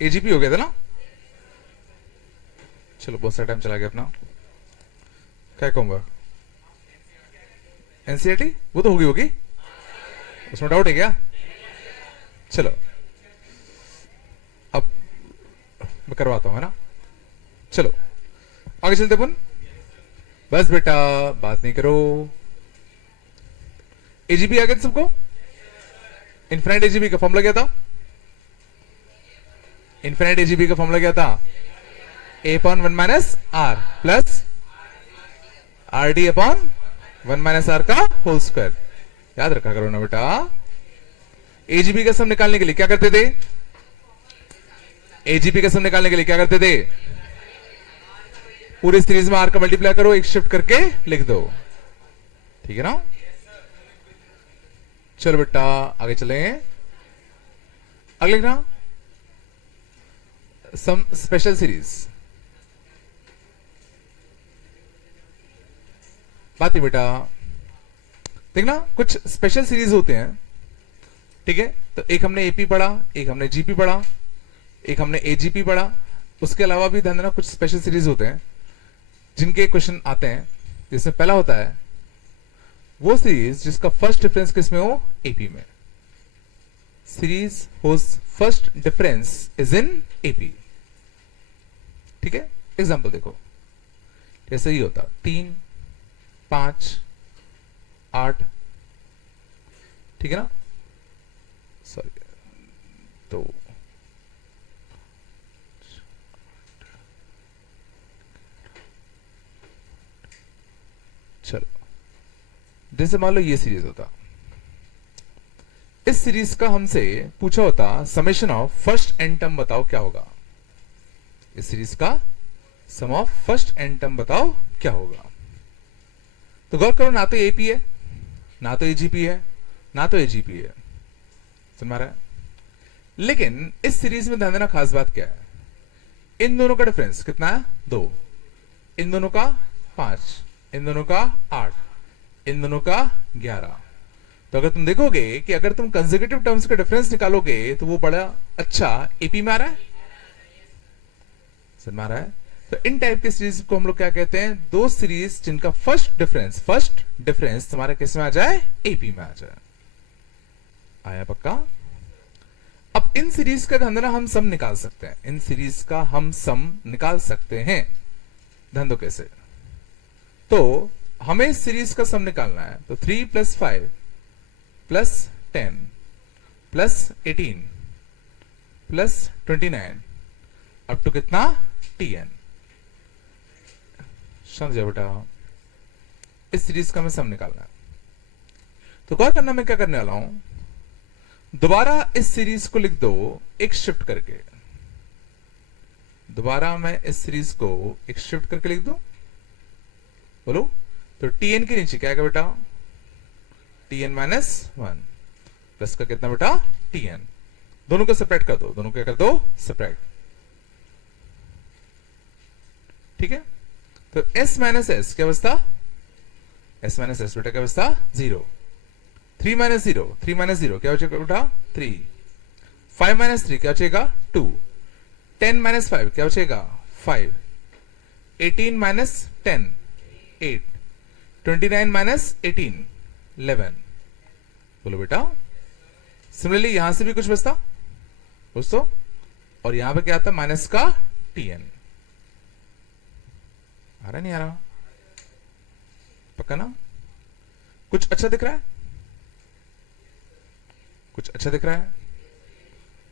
AGP हो गया था ना। चलो बहुत सारा टाइम चला गया अपना। क्या कहूंगा, एनसीईआरटी वो तो होगी होगी, उसमें डाउट है क्या। चलो अब मैं करवाता हूं, है ना। चलो आगे चलते अपन। बस बेटा बात नहीं करो। एजीपी आ गया सबको। इनफिनाइट एजीपी का फॉर्मूला क्या था। इनफिनाइट एजीपी का फॉर्मूला क्या था। A upon one minus r plus r d upon one minus r का होल स्क्वायर। याद रखा करो ना बेटा। एजीपी का सम निकालने के लिए क्या करते थे। एजीपी का सम निकालने के लिए क्या करते थे। पूरी सीरीज में आर का मल्टीप्लाई करो, एक शिफ्ट करके लिख दो, ठीक है ना। चलो बेटा आगे चले। अगले लिखना सम स्पेशल सीरीज। बात ही बेटा देखना, कुछ स्पेशल सीरीज होते हैं, ठीक है। तो एक हमने एपी पढ़ा, एक हमने जीपी पढ़ा, एक हमने एजीपी पढ़ा। उसके अलावा भी ध्यान देना कुछ स्पेशल सीरीज होते हैं जिनके क्वेश्चन आते हैं। जिसमें पहला होता है वो सीरीज जिसका फर्स्ट डिफरेंस किसमें हो, एपी में। Series whose first difference is in AP, ठीक है। एग्जांपल देखो, जैसे ही होता 3 5 8, ठीक है ना। सॉरी, तो चलो जैसे मान लो ये सीरीज होता, इस सीरीज का हमसे पूछा होता summation of first n term बताओ क्या होगा। इस सीरीज का sum of first n term बताओ क्या होगा। तो गौर करो, ना तो एपी है, ना तो एजीपी है, ना तो एजीपी है, समझ में आ रहा है। लेकिन इस सीरीज में ध्यान देना खास बात क्या है, इन दोनों का डिफरेंस कितना है 2, इन दोनों का 5, इन दोनों का 8, इन दोनों का 11। तो अगर तुम देखोगे कि अगर तुम कंसेक्यूटिव टर्म्स का डिफरेंस निकालोगे तो वो बड़ा अच्छा एपी में आ रहा है, समझ में आ रहा है। तो इन टाइप के सीरीज को हम लोग क्या कहते हैं, दो सीरीज जिनका फर्स्ट डिफरेंस तुम्हारे किस में आ जाए, एपी में आ जाए। आया पक्का। अब इन सीरीज का ध्यान देना, हम सम निकाल सकते हैं, इन सीरीज का हम सम निकाल सकते हैं। ध्यान दो कैसे। तो हमें इस सीरीज का सम निकालना है, तो 3 + 5 + 10 + 18 + 29 अप टू कितना, tn। समझे बेटा, इस सीरीज का हमें सम निकालना है। तो गौर करना, मैं क्या करने वाला हूं, दोबारा इस सीरीज को लिख दो एक शिफ्ट करके। दोबारा मैं इस सीरीज को एक शिफ्ट करके लिख दूं, बोलो। तो tn के नीचे क्या आएगा बेटा, tn - 1 प्लस का कितना बेटा, tn। दोनों को सेपरेट कर दो, दोनों को क्या कर दो, सेपरेट, ठीक है। तो s - s क्या बचता, s - s बेटा क्या बचता, 0। 3 - 0, 3 - 0 क्या बचेगा बेटा, 3। 5 - 3 क्या बचेगा, 2। 10 - 5 क्या बचेगा, 5। 18 - 10 8। 29 - 18 11। बोलो बेटा। सिमिलरली यहां से भी कुछ बचता दोस्तों, और यहां पे क्या आता, माइनस का tn। आ रहा नहीं आ रहा, पक्का ना। कुछ अच्छा दिख रहा है, कुछ अच्छा दिख रहा है।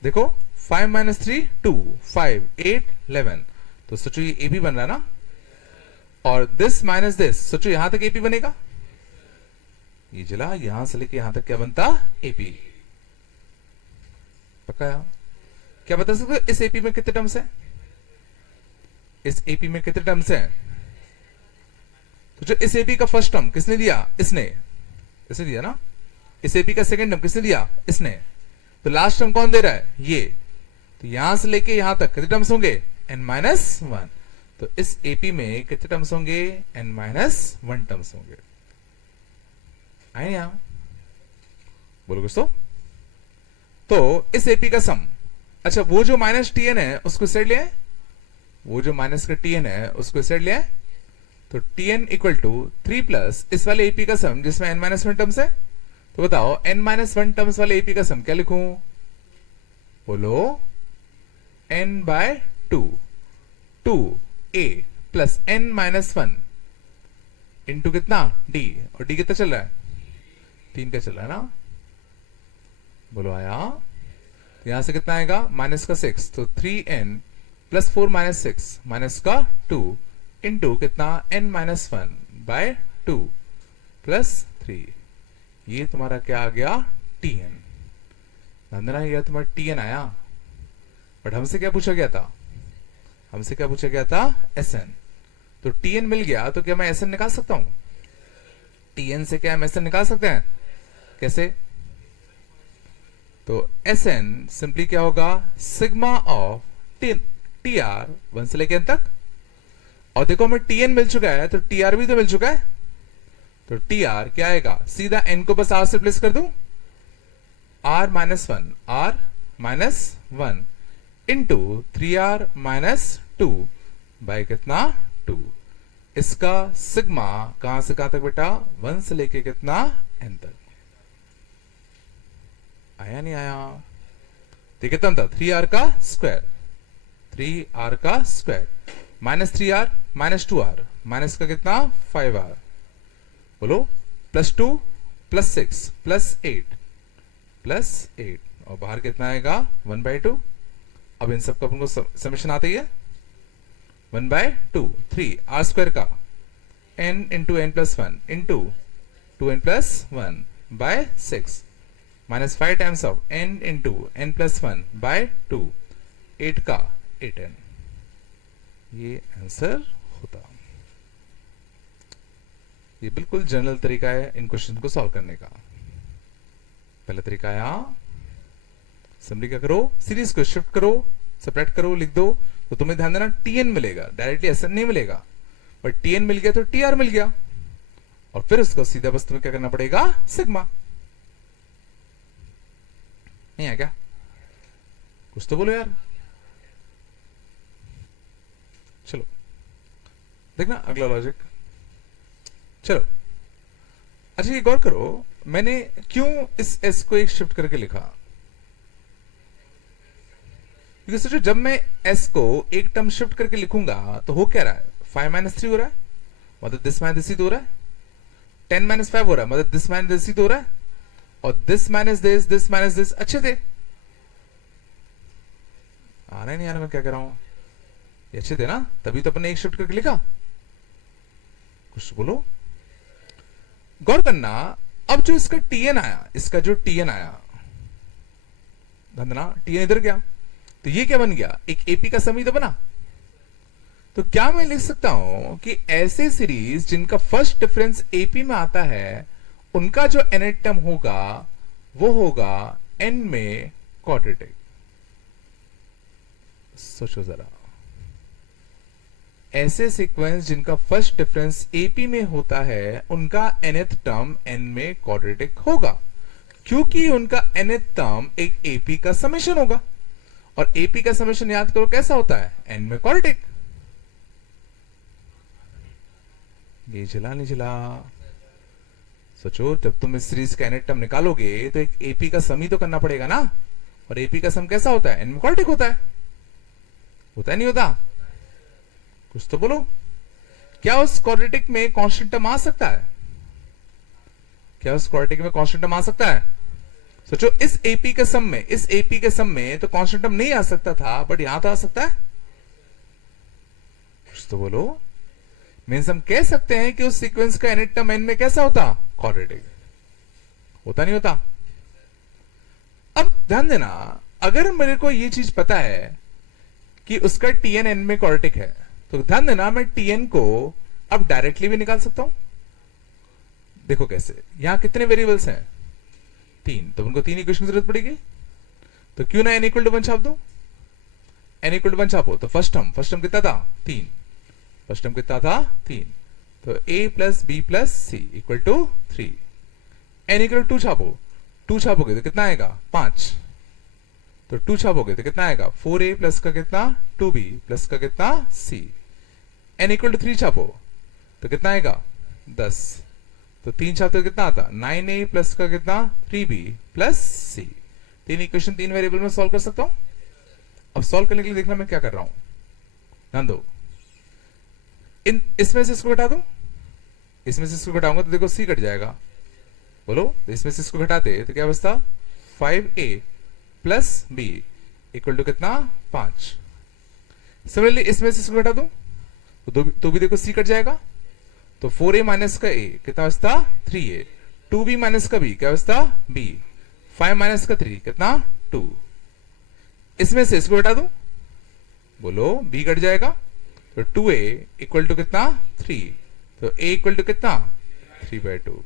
देखो 5 - 3 2, 5 8 11। तो सोचो ये एपी बन रहा है ना, और दिस माइनस दिस, सोचो यहां तक एपी बनेगा। ये चला यहां से लेके यहां तक क्या बनता, एपी। पक्का। क्या बता सकते हो इस एपी में कितने टर्म्स हैं, इस एपी में कितने टर्म्स हैं। तो जो इस एपी का फर्स्ट टर्म किसने दिया, इसने दिया ना। इस एपी का सेकंड टर्म किसने दिया, इसने। तो लास्ट टर्म कौन दे रहा है, ये। तो यहां से लेके यहां तक कितने टर्म्स होंगे, n-1। तो इस एपी में कितने टर्म्स होंगे, n-1 टर्म्स होंगे। आए यहां, बोलो दोस्तों। तो इस एपी का सम अच्छा, वो जो माइनस टी एन है उसको सेट लिया है, वो जो माइनस का टी एन है उसको सेट लिया है, तो T n equal to 3 plus इस वाले एपी का सम जिसमें एन माइनस वन टर्म्स है। तो बताओ एन माइनस वन टर्म्स वाले एपी का सम क्या लिखूं? बोलो, n by two, two a plus n minus one into कितना डी, और डी कितना चल रहा है? 3 का चल रहा है ना। बोलो आया? यहां से कितना आएगा? माइनस का 6, तो 3n प्लस 4 माइनस 6 माइनस का 2 इंटू कितना n minus one by 2 plus 3। ये तुम्हारा क्या आ गया? tn। अंदर आ गया तुम्हारा tn आया, बट हमसे क्या पूछा गया था? हमसे क्या पूछा गया था? sn। तो tn मिल गया, तो क्या मैं sn निकाल सकता हूं? tn से क्या हम sn निकाल सकते हैं? कैसे? तो Sn सिंपली क्या होगा? सिग्मा ऑफ टी आर 1 से लेके n तक, और देखो हमें Tn मिल चुका है तो Tr भी तो मिल चुका है, तो Tr क्या आएगा? सीधा n को बस r से प्लेस कर दूं, r minus one, r minus one into 3r minus 2 by कितना? 2। इसका सिग्मा कहां से कहां तक बेटा? 1 से लेके कितना? n तक। आया नहीं आया? तो कितना था? 3r का स्क्वायर, 3r का square minus 3r minus 2r minus का कितना? 5r। बोलो, प्लस 2 प्लस 6 प्लस 8 प्लस 8, और बाहर कितना आएगा? 1/2। अब इन सबका अपन को समेशन आता ही है, 1/2 3 r स्क्वायर का n into n plus one into 2n plus one by 6 minus 5 times of n into n plus one by 2, 8 का 8n। ये आंसर होता। ये बिल्कुल जनरल तरीका है इन क्वेश्चन को सॉल्व करने का। पहला तरीका आया, सिंपली क्या करो? सीरीज को शिफ्ट करो, सेपरेट करो, लिख दो, तो तुम्हें ध्यान देना tn मिलेगा, डायरेक्टली SN नहीं मिलेगा, बट tn मिल गया तो tr मिल गया, और फिर उसको सीधा बस तुम्हें क्या करना पड़ेगा? सिग्मा। नहीं है क्या? कुछ तो बोलो यार। चलो देखना अगला लॉजिक। चलो अच्छा, ये गौर करो, मैंने क्यों इस s को एक शिफ्ट करके लिखा? क्योंकि सोचो, जब मैं s को एक टर्म शिफ्ट करके लिखूंगा तो हो क्या रहा है? 5 माइनस 3 हो रहा है, मतलब दिस माइनस दिस हो रहा है, 10 माइनस 5 हो रहा है, मतलब दिस माइनस दिस हो रहा है, और दिस माइनस दिस अच्छे थे। आ रहा है नहीं आ रहा मैं क्या कर रहा हूं? ये अच्छे थे ना, तभी तो अपने एक शिफ्ट करके लिखा। कुछ बोलो, गौर करना। अब जो इसका tn आया, इसका जो tn आया, धंधना tn इधर गया, तो ये क्या बन गया? एक एपी का समी तो बना। तो क्या मैं लिख सकता हूं कि ऐसे सीरीज जिनका फर्स्ट डिफरेंस एपी में आता है, उनका जो nth टर्म होगा वो होगा n में क्वाड्रेटिक। सोचो जरा, ऐसे सीक्वेंस जिनका फर्स्ट डिफरेंस एपी में होता है, उनका nth टर्म n में क्वाड्रेटिक होगा, क्योंकि उनका nth टर्म एक एपी का समेशन होगा, और एपी का समेशन याद करो कैसा होता है? n में क्वाड्रेटिक। ये चला नहीं चला? सोचो, जब तुम इस सीरीज का nth टर्म निकालोगे तो एक एपी का सम ही तो करना पड़ेगा ना, और एपी का सम कैसा होता है? n में क्वाड्रेटिक होता है। होता है नहीं होता? कुछ तो बोलो। क्या उस क्वाड्रेटिक में कांस्टेंट टर्म आ सकता है? क्या उस क्वाड्रेटिक में कांस्टेंट टर्म आ सकता है? सोचो, इस एपी के सम में, इस एपी के सम में तो कांस्टेंट टर्म नहीं आ सकता था, बट यहां तो आ सकता है। कुछ तो बोलो। मीन्स हम कह सकते हैं कि उस सीक्वेंस का nth टर्म n में कैसा होता? क्वाड्रेटिक। होता नहीं होता? अब ध्यान देना, अगर मेरे को ये चीज पता है कि उसका tn n में क्वाड्रेटिक है, तो ध्यान देना मैं tn को अब डायरेक्टली भी निकाल सकता हूं। देखो कैसे, यहां कितने वेरिएबल्स हैं? 3, तो उनको 3 इक्वेशन की जरूरत पड़ेगी, तो क्यों ना n इक्वल टू 1 छाप दो? n इक्वल टू 1 छापो तो फर्स्ट टर्म कितना था? 3। फर्स्ट टर्म कितना था? 3। तो a plus B plus C equal to 3। n equal to 2 छापो, 2 छापोगे तो कितना आएगा? 5। तो 2 छापोगे तो कितना आएगा 4a प्लस का कितना 2b प्लस का कितना c। n इक्वल टू 3 छापो तो कितना आएगा 10। तो 3 छापते तो कितना आता 9a प्लस का कितना 3b प्लस c। तीन इक्वेशन 3 वेरिएबल में सॉल्व कर सकता हूं। अब सॉल्व करने के लिए देखना मैं क्या कर रहा हूं, ध्यान दो। इसमें से इसको घटा दूं, इसमें से इसको घटाऊंगा तो देखो c कट जाएगा। बोलो इसमें से इसको घटाते तो क्या बचता 5a plus b equal to कितना 5। सिमिलरली इसमें से इसको घटा दूं तो भी देखो c कट जाएगा। तो 4a माइनस का a कितना बचता 3a, 2b माइनस का b क्या बचता b, 5 माइनस का 3 कितना 2। इसमें से इसको घटा दूं, बोलो b कट जाएगा। तो 2a इक्वल टू कितना 3, तो a इक्वल टू कितना 3/2।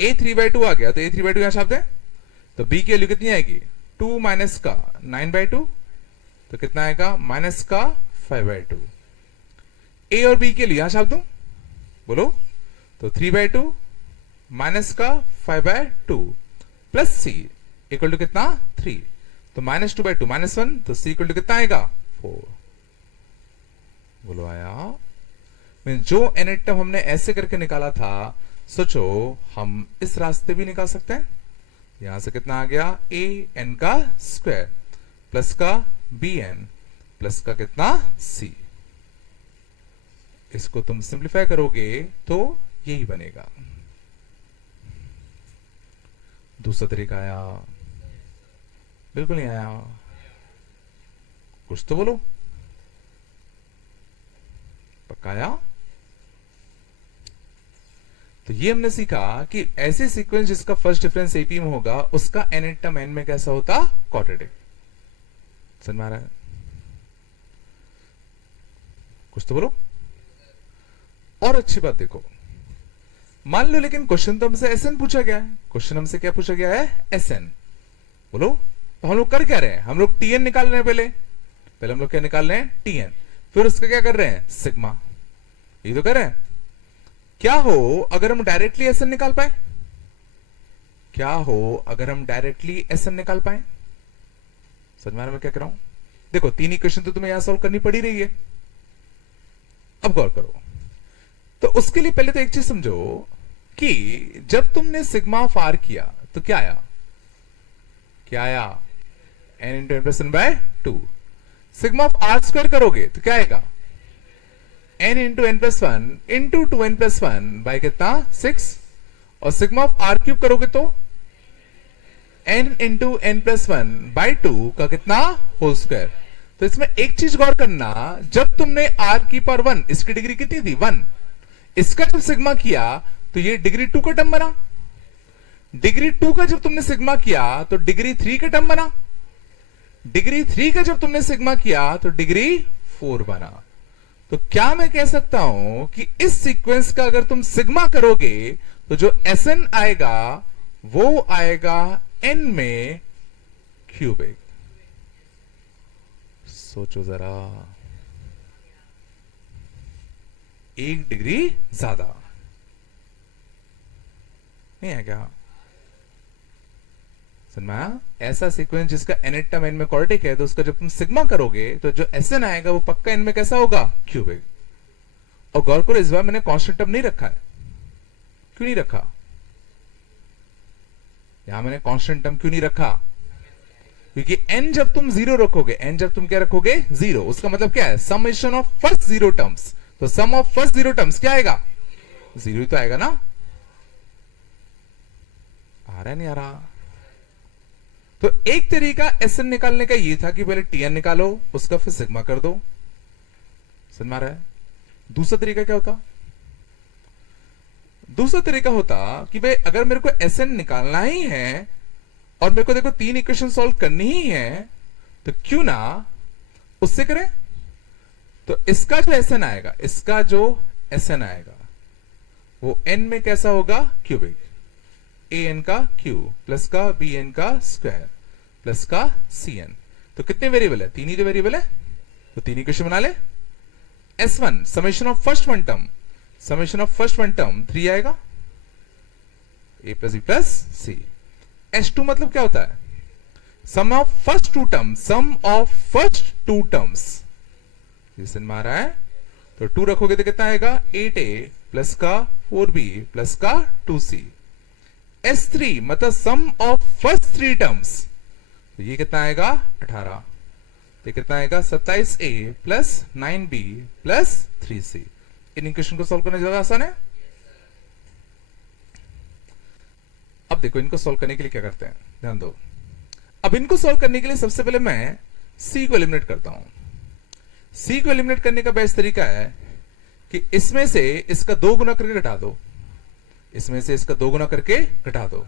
a 3/2 आ गया तो a 3/2 यहां छाप दें तो b की वैल्यू कितनी आएगी 2 माइनस का 9/2 तो कितना आएगा माइनस का 5/2। a और b के लिए यहां छाप दूं, बोलो तो 3/2 माइनस का 5/2 प्लस c इक्वल टू कितना 3। तो -2/2 -1 तो c इक्वल टू कितना आएगा 4। बोलो आया। जो nth टर्म हमने ऐसे करके निकाला था, सोचो हम इस रास्ते भी निकाल सकते हैं। यहां से कितना आ गया a n का स्क्वायर प्लस का b n प्लस का कितना c। इसको तुम सिंप्लीफाई करोगे तो यही बनेगा। दूसरा तरीका आया, बिल्कुल नहीं आया, कुछ तो बोलो। पक्का आया? तो ये हमने सीखा कि ऐसे सीक्वेंस जिसका फर्स्ट डिफरेंस एपी में होगा उसका nth टर्म n में कैसा होता क्वाड्रेटिक। समझ में आ रहा है? कुछ तो बोलो। और अच्छी बात देखो, मान लो लेकिन क्वेश्चन तो हमसे एसएन पूछा गया है। क्वेश्चन हमसे क्या पूछा गया है एसएन। बोलो तो हम लोग कर क्या रहे हैं, हम लोग टीएन निकाल रहे हैं। पहले हम लोग क्या निकाल रहे हैं टीएन, फिर उसका क्या कर रहे हैं सिग्मा। ये तो कर रहे हैं। क्या हो अगर हम डायरेक्टली एसएन निकाल पाए, क्या हो अगर हम डायरेक्टली एसएन निकाल पाए। समझ में आ रहा मैं क्या कर रहा हूं। देखो तीन इक्वेशन तो तुम्हें यहां सॉल्व करनी पड़ी रही है। अब गौर करो, तो उसके लिए पहले तो एक चीज समझो कि जब तुमने सिग्मा ऑफ आर किया तो क्या आया, क्या आया n into n+1/2। Sigma of R square करोगे तो क्या आएगा n into n+1 into 2n+1 bye कितना 6। और सिग्मा ऑफ आर क्यूब करोगे तो n इंटू n+1/2 का कितना होल स्क्वायर। तो इसमें एक चीज गौर करना, जब तुमने r की पावर 1, इसकी डिग्री कितनी थी 1, इसका जब सिग्मा किया तो ये डिग्री 2 का टर्म बना। डिग्री 2 का जब तुमने सिग्मा किया तो डिग्री 3 का टर्म बना। डिग्री 3 का जब तुमने सिग्मा किया तो डिग्री 4 बना। तो क्या मैं कह सकता हूं कि इस सीक्वेंस का अगर तुम सिग्मा करोगे तो जो एसएन आएगा वो आएगा एन में क्यूबिक। सोचो जरा, 1 डिग्री ज्यादा नहीं है क्या। समझा? ऐसा सीक्वेंस जिसका nth टर्म n में क्वाड्रेटिक है तो उसका जब तुम सिग्मा करोगे तो जो एसएन आएगा वो पक्का n में कैसा होगा क्यूबिक। और गौर करो इस बार मैंने कांस्टेंट टर्म नहीं रखा है। क्यों नहीं रखा, यहां मैंने कांस्टेंट टर्म क्यों नहीं रखा, क्योंकि n जब तुम 0 रखोगे, n जब तुम क्या रखोगे 0, उसका मतलब क्या है समेशन ऑफ फर्स्ट 0 टर्म्स। तो सम ऑफ फर्स्ट 0 टर्म्स क्या आएगा 0 ही तो आएगा ना। आ रहा है नहीं आ रहा। तो एक तरीका एसएन निकालने का ये था कि पहले टीएन निकालो उसका फिर सिग्मा कर दो। समझ में आ रहा है। दूसरा तरीका क्या होता, दूसरा तरीका होता कि भाई अगर मेरे को एसएन निकालना ही है और मेरे को देखो 3 इक्वेशन सॉल्व करनी ही है तो क्यों ना उससे करें। तो इसका जो एसएन आएगा, इसका जो एसएन आएगा वो एन में कैसा होगा क्यूबिक। ए एन का क्यूब प्लस का बी एन का स्क्वायर प्लस का सी एन। तो कितने वेरिएबल है, 3 ही तो वेरिएबल है। तो 3 इक्वेशन बना ले। S1 summation of first one term, summation of first one term 3 आएगा a plus B plus c. S2 मतलब क्या होता है, sum of first two terms, sum of first two terms जिसमें मारा है, तो 2 रखोगे तो कितना आएगा 8a प्लस का 4b प्लस का 2c। S3 मतलब सम ऑफ फर्स्ट 3 टर्म्स, तो ये कितना आएगा 18, तो कितना आएगा 27a plus 9b plus 3c। In equation को सॉल्व करना ज्यादा आसान है। अब देखो इनको सॉल्व करने के लिए क्या करते हैं, ध्यान दो। अब इनको सॉल्व करने के लिए सबसे पहले मैं c को एलिमिनेट करता हूं। c को एलिमिनेट करने का बेस्ट तरीका है कि इसमें से इसका 2 गुना करके घटा दो, इसमें से इसका 2 गुना करके घटा दो।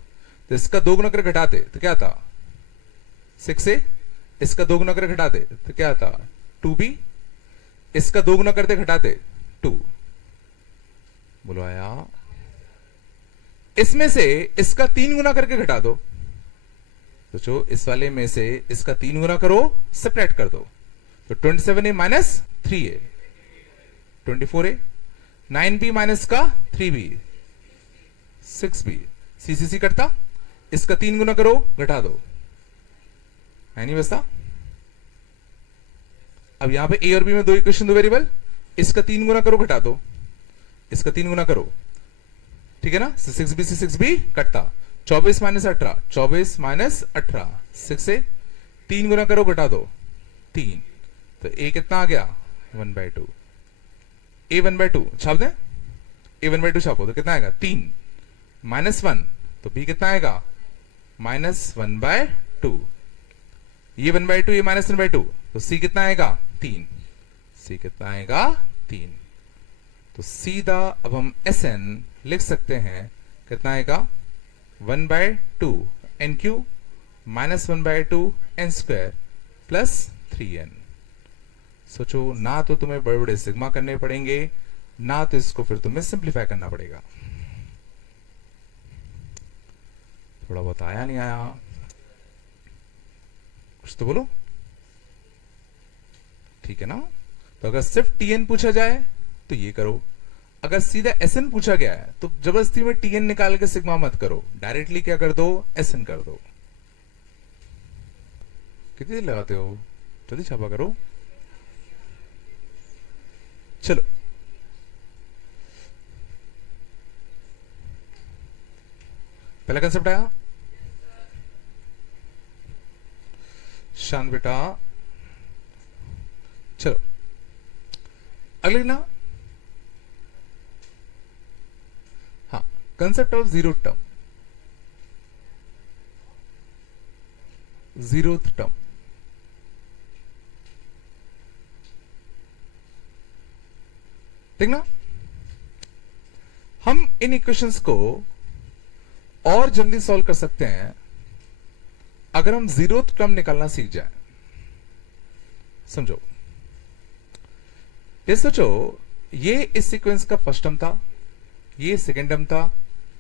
तो इसका 2 गुना करके घटाते तो क्या आता 6a, इसका 2 गुना करके घटाते तो क्या आता 2b, इसका 2 गुना करते घटाते 2। बोलो आया। इसमें से इसका 3 गुना करके घटा दो, तो जो इस वाले में से इसका 3 गुना करो, सेपरेट कर दो, तो 27a minus 3a 24a, 9b minus का 3b 6b, सी कटता, इसका 3 गुना करो घटा दो, है नहीं बचता। अब यहां पे a और b में 2 इक्वेशन, 2 वेरिएबल, इसका 3 गुना करो घटा दो, इसका 3 गुना करो, ठीक है ना। 6b से 6b कटता, 24 माइनस 18, 24 माइनस 18 6 से 3 गुना करो घटा दो 3, तो a कितना आ गया 1/2, a 1/2 छाप दें, a 1/2 छापो तो कितना आएगा 3 माइनस 1, तो b कितना आएगा माइनस 1/2, ये 1/2 ये माइनस 1/2, तो c कितना आएगा 3, c कितना आएगा 3। तो सीधा अब हम Sn लिख सकते हैं, कितना आएगा 1/2 n³ minus 1/2 n² plus 3n। सोचो ना तो तुम्हें बड़े बड़े सिग्मा करने पड़ेंगे, ना तो इसको फिर तुम्हें सिंप्लीफाई करना पड़ेगा। थोड़ा बहुत आया नहीं आया, कुछ तो बोलो, ठीक है ना। तो अगर सिर्फ tn पूछा जाए तो ये करो, अगर सीधा Sn पूछा गया है तो जबरदस्ती में tn निकाल के सिग्मा मत करो, डायरेक्टली क्या कर दो Sn कर दो। कितनी देर लगाते हो, जल्दी छापा करो। चलो पहला कंसेप्ट आया, शांत बेटा। चलो अगले ना, हाँ, concept of zero term, zeroth term. देखना हम इन इक्वेशंस को और जल्दी सॉल्व कर सकते हैं अगर हम जीरोथ टर्म निकालना सीख जाए। समझो, ये सोचो, ये इस सीक्वेंस का फर्स्ट टर्म था, ये सेकेंड टर्म था,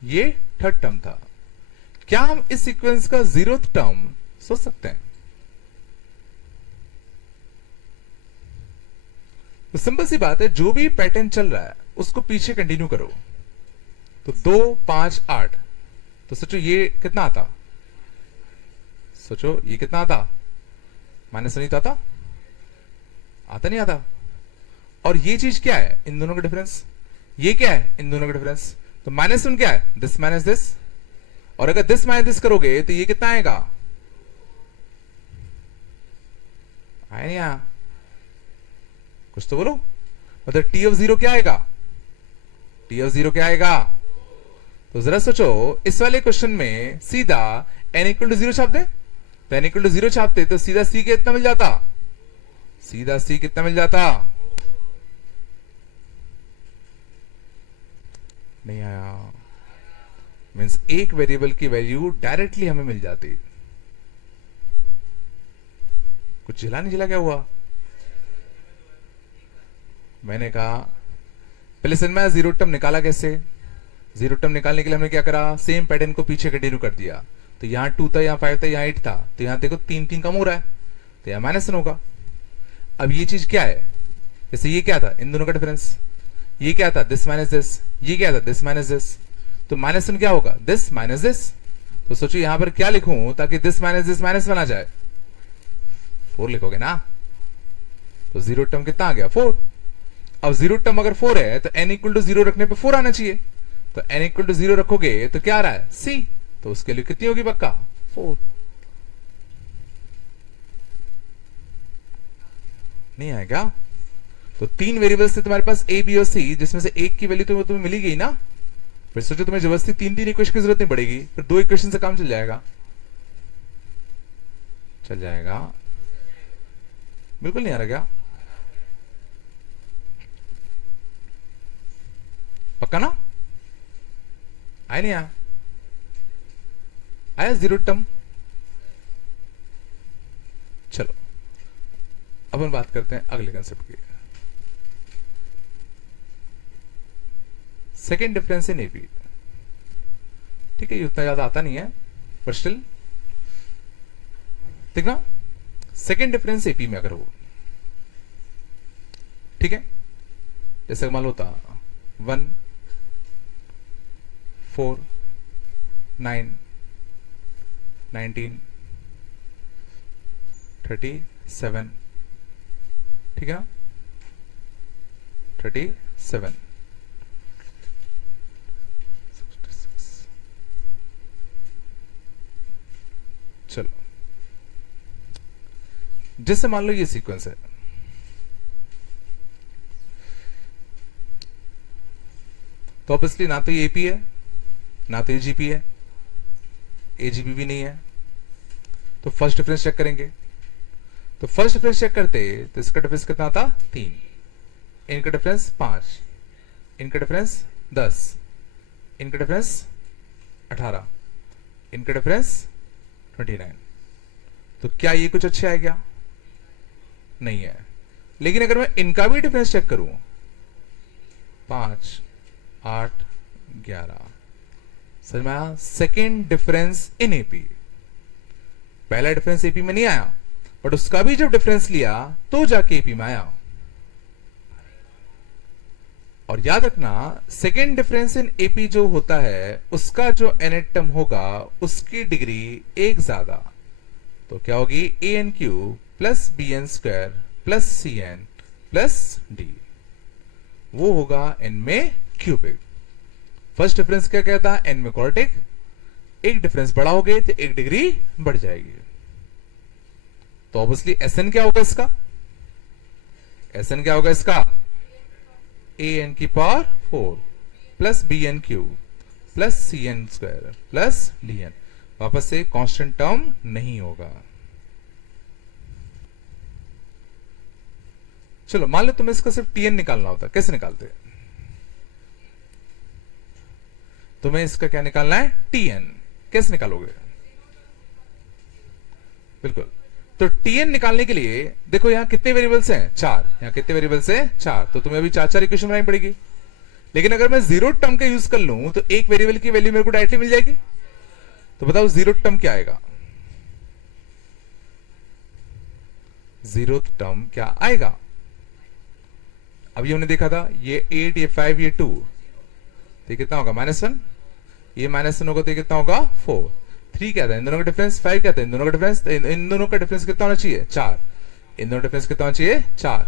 ये थर्ड टर्म था। क्या हम इस सीक्वेंस का जीरोथ टर्म सोच सकते हैं? तो सिंपल सी बात है, जो भी पैटर्न चल रहा है उसको पीछे कंटिन्यू करो। तो 2 5 8, तो सोचो ये कितना आता, सोचो ये कितना आता, माइनस नहीं आता, आता नहीं आता। और ये चीज क्या है, इन दोनों का डिफरेंस, ये क्या है इन दोनों का डिफरेंस, तो माइनस वन क्या है, दिस माइनस दिस, और अगर दिस माइनस दिस करोगे तो ये कितना आएगा, आया नहीं आया, कुछ तो बोलो। मतलब टी ऑफ जीरो क्या आएगा, टी ऑफ जीरो क्या आएगा। तो जरा सोचो, इस वाले क्वेश्चन में सीधा n इक्वल टू 0 छाप दे, तो n इक्वल टू 0 छापते तो सीधा c कितना मिल जाता, सीधा c कितना मिल जाता, नहीं आया। मींस एक वेरिएबल की वैल्यू डायरेक्टली हमें मिल जाती। कुछ झिला नहीं झिला, क्या हुआ, मैंने कहा पहले समझ में जीरो टर्म निकाला कैसे। जीरो टर्म निकालने के लिए हमने क्या करा, सेम पैटर्न को पीछे कंटिन्यू कर दिया। तो यहां 2 था, यहां 5 था, यहां 8 था, तो यहां देखो 3 3 कम हो रहा है, तो यहां माइनस होगा। अब ये चीज क्या है, जैसे ये क्या था, इन दोनों का डिफरेंस, ये क्या था, दिस माइनस दिस, ये क्या था, दिस माइनस दिस, तो माइनस क्या होगा, दिस माइनस दिस। तो सोचो यहां पर क्या लिखूं ताकि दिस माइनस बना जाए, 4 लिखोगे ना, तो जीरो टर्म कितना आ गया 4। अब जीरो टर्म अगर 4 है तो n इक्वल टू 0 रखने पे 4 आना चाहिए, तो n इक्वल टू 0 रखोगे तो क्या आ रहा है c, तो उसके लिए कितनी होगी पक्का 4। नहीं आएगा। तो 3 वेरिएबल्स थे तुम्हारे पास a b और c, जिसमें से एक की वैल्यू तो तुम्हें मिली गई ना, फिर सोचो तुम्हें जबरदस्ती 3 इक्वेशन की जरूरत नहीं पड़ेगी, फिर 2 इक्वेशन से काम चल जाएगा। चल जाएगा, बिल्कुल नहीं आ रहा क्या, पक्का ना, आया नहीं आया, आया जीरो टर्म। चलो अब हम बात करते हैं अगले कंसेप्ट की, सेकेंड डिफरेंस इन एपी। ठीक है, ये उतना ज्यादा आता नहीं है पर स्टिल देखना, सेकेंड डिफरेंस एपी में अगर हो, ठीक है, जैसे मान लो था 1 4 9 19 37, ठीक है ना, 37 चलो, जैसे मान लो ये सीक्वेंस है, तो ऑब्वियसली ना तो ये एपी है ना तो ये जीपी है, एजीपी भी नहीं है, तो फर्स्ट डिफरेंस चेक करेंगे। तो फर्स्ट डिफरेंस चेक करते तो इसका डिफरेंस कितना था 3, इनका डिफरेंस 5, इनका डिफरेंस 10, इनका डिफरेंस 18, इनका डिफरेंस 29। तो क्या ये कुछ अच्छा है क्या, नहीं है। लेकिन अगर मैं इनका भी डिफरेंस चेक करूं 5 8 11, समझ में आया, सेकेंड डिफरेंस इन एपी। पहला डिफरेंस एपी में नहीं आया, बट उसका भी जब डिफरेंस लिया तो जाके एपी में आया। और याद रखना सेकेंड डिफरेंस इन एपी जो होता है उसका जो nth टर्म होगा उसकी डिग्री एक ज्यादा, तो क्या होगी a n cube plus B n square plus C n plus d, वो होगा n में क्यूबिक। फर्स्ट डिफरेंस क्या कहता है n में क्वाड्रेटिक, एक डिफरेंस बड़ा हो गए तो एक डिग्री बढ़ जाएगी। तो ऑब्वियसली Sn क्या होगा इसका, Sn क्या होगा इसका ए एन की power 4 plus B N cube plus सी N square plus D N, वापस से कांस्टेंट टर्म नहीं होगा। चलो मान लो तुम्हें इसका सिर्फ टीएन निकालना होता, कैसे निकालते, तुम्हें इसका क्या निकालना है टीएन, कैसे निकालोगे, बिल्कुल, तो टीएन निकालने के लिए देखो यहां कितने वेरिएबल्स हैं 4, यहां कितने वेरिएबल्स हैं 4, तो तुम्हें अभी 4 इक्वेशन बनानी पड़ेगी। लेकिन अगर मैं जीरो टर्म का यूज कर लूं तो एक वेरिएबल की वैल्यू मेरे को डायरेक्टली मिल जाएगी। तो बताओ जीरो टर्म क्या आएगा, जीरो टर्म क्या आएगा, अभी हमने देखा था ये 8 ये 5 ये 2, तो ये कितना होगा -1, ये -1 होगा तो ये कितना होगा 4, 3 क्या था इन दोनों का डिफरेंस, 5 क्या था इन दोनों का डिफरेंस, इन दोनों का डिफरेंस कितना होना चाहिए 4, इन दोनों डिफरेंस कितना होना चाहिए 4,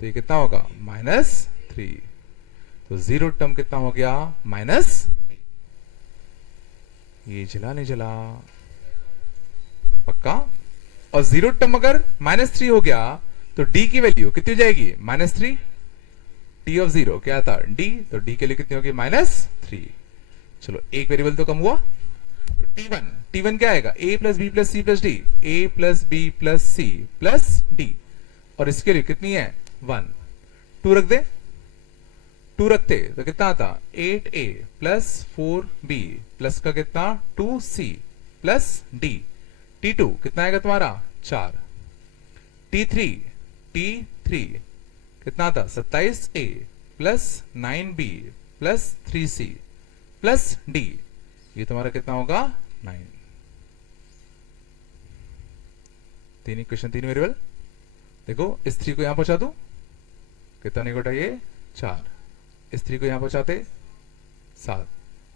तो ये कितना होगा -3, तो जीरो टर्म कितना हो गया -3। ये जला नहीं जला, पक्का। और जीरो टर्म अगर -3 हो गया तो डी की वैल्यू कितनी हो जाएगी -3, टी ऑफ जीरो क्या था डी, तो डी के लिए कितनी होगी -3। चलो एक वेरिएबल तो कम हुआ, तो टी वन क्या आएगा a plus B plus C plus D, A plus B plus C plus D, और इसके लिए कितनी है 1, 2 रख दे, 2 रखते तो कितना आता 8a प्लस 4b प्लस का कितना 2c प्लस d, t2 कितना आएगा तुम्हारा 4, t3 कितना आता 27a plus 9b plus 3c plus d, ये तुम्हारा कितना होगा 9। तीन इक्वेशन, तीन वेरिएबल, देखो इस 3 को यहां पहुंचा दू कितना निकटा ये 4, इस 3 को यहां पहुंचाते 7,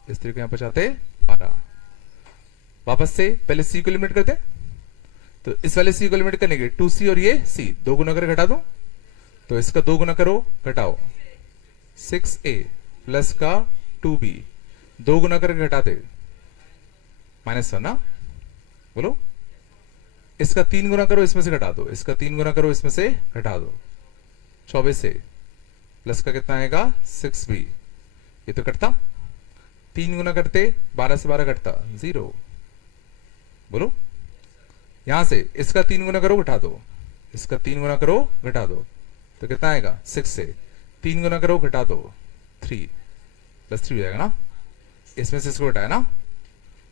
इस 3 को यहां पहुंचाते 12, वापस से पहले सी को लिमिट करते, तो इस वाले सी को लिमिट करने के 2c और ये c दो गुना कर घटा दो, तो इसका दो गुना करो घटाओ 6a प्लस का 2b दो गुना करके घटाते -1 ना, बोलो। इसका 3 गुना करो इसमें से घटा दो, इसका 3 गुना करो इसमें से घटा दो 24 से, प्लस का कितना आएगा 6b, ये तो कटता 3 गुना करते 12 से 12 कटता 0, बोलो। यहां से इसका 3 गुना करो घटा दो, इसका 3 गुना करो घटा दो, तो कितना आएगा 6 से 3 गुना करो घटा दो 3 प्लस 3 हो जाएगा ना, इसमें से इसको घटाया ना,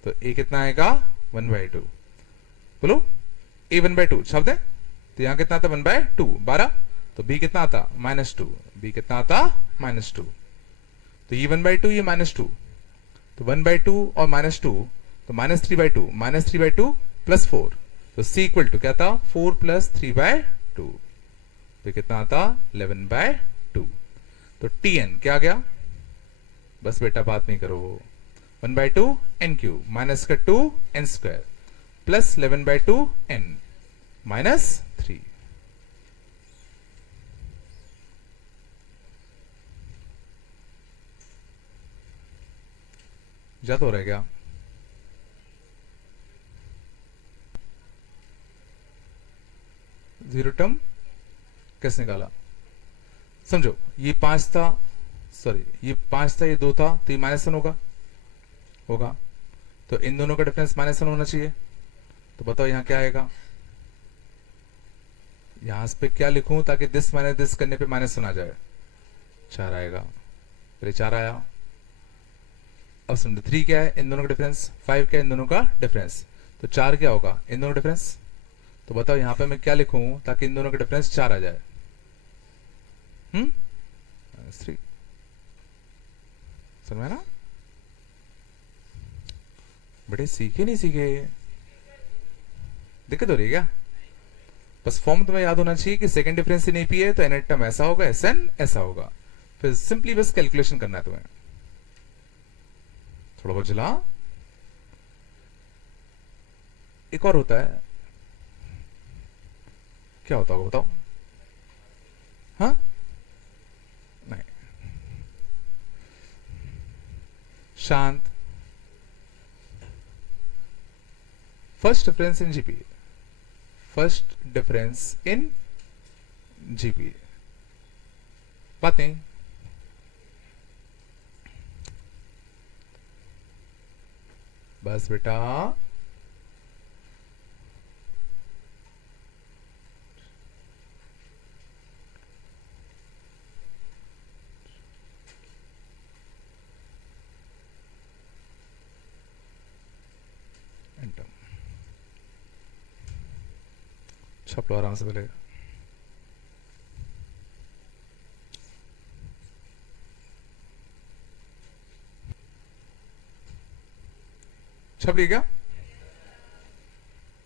तो a कितना आएगा 1/2, बोलो। a 1/2 छाप दे, तो यहां कितना आता 1/2 12, तो b कितना आता -2, b कितना आता -2, तो ये 1/2 ये -2, तो 1/2 और -2 तो -3/2 -3/2 प्लस 4, तो c इक्वल टू क्या था 4 प्लस 3/2, तो कितना आता 11/2, तो tn क्या आ गया, बस बेटा बात नहीं करो, 1/2 n क्यूब माइनस का 2 n स्क्वायर प्लस 11/2 n -3, ज्यादा हो रहा है क्या? जीरो टर्म कैसे निकाला, समझो ये 5 था, सॉरी ये 5 था ये 2 था, तो ये -1 होगा, तो इन दोनों का डिफरेंस -1 होना चाहिए, तो बताओ यहां क्या आएगा, यहां पे क्या लिखूं ताकि दिस माइनस दिस करने पे -1 आ जाए, 4 आएगा, फिर 4 आया। अब समझो 3 क्या है इन दोनों का डिफरेंस, 5 क्या है इन दोनों का डिफरेंस, तो 4 क्या होगा इन दोनों का डिफरेंस, तो बताओ यहां पे मैं क्या लिखूं ताकि इन दोनों का डिफरेंस 4 आ जाए, -3, समझ में ना, बड़े सीखे नहीं सीखे, दिक्कत हो रही है क्या? बस फॉर्म तुम्हें याद होना चाहिए कि सेकंड डिफरेंस इन एपी है तो एन टर्म ऐसा होगा, एस एन ऐसा होगा, फिर सिंपली बस कैलकुलेशन करना है तुम्हें, थोड़ा बहुत चला। एक और होता है, क्या होता होगा बताओ, हाँ नहीं, शांत, first difference in GP, first difference in GP, बात नहीं, बस बेटा एंटर छप लो आराम से पहले, छप लिया क्या?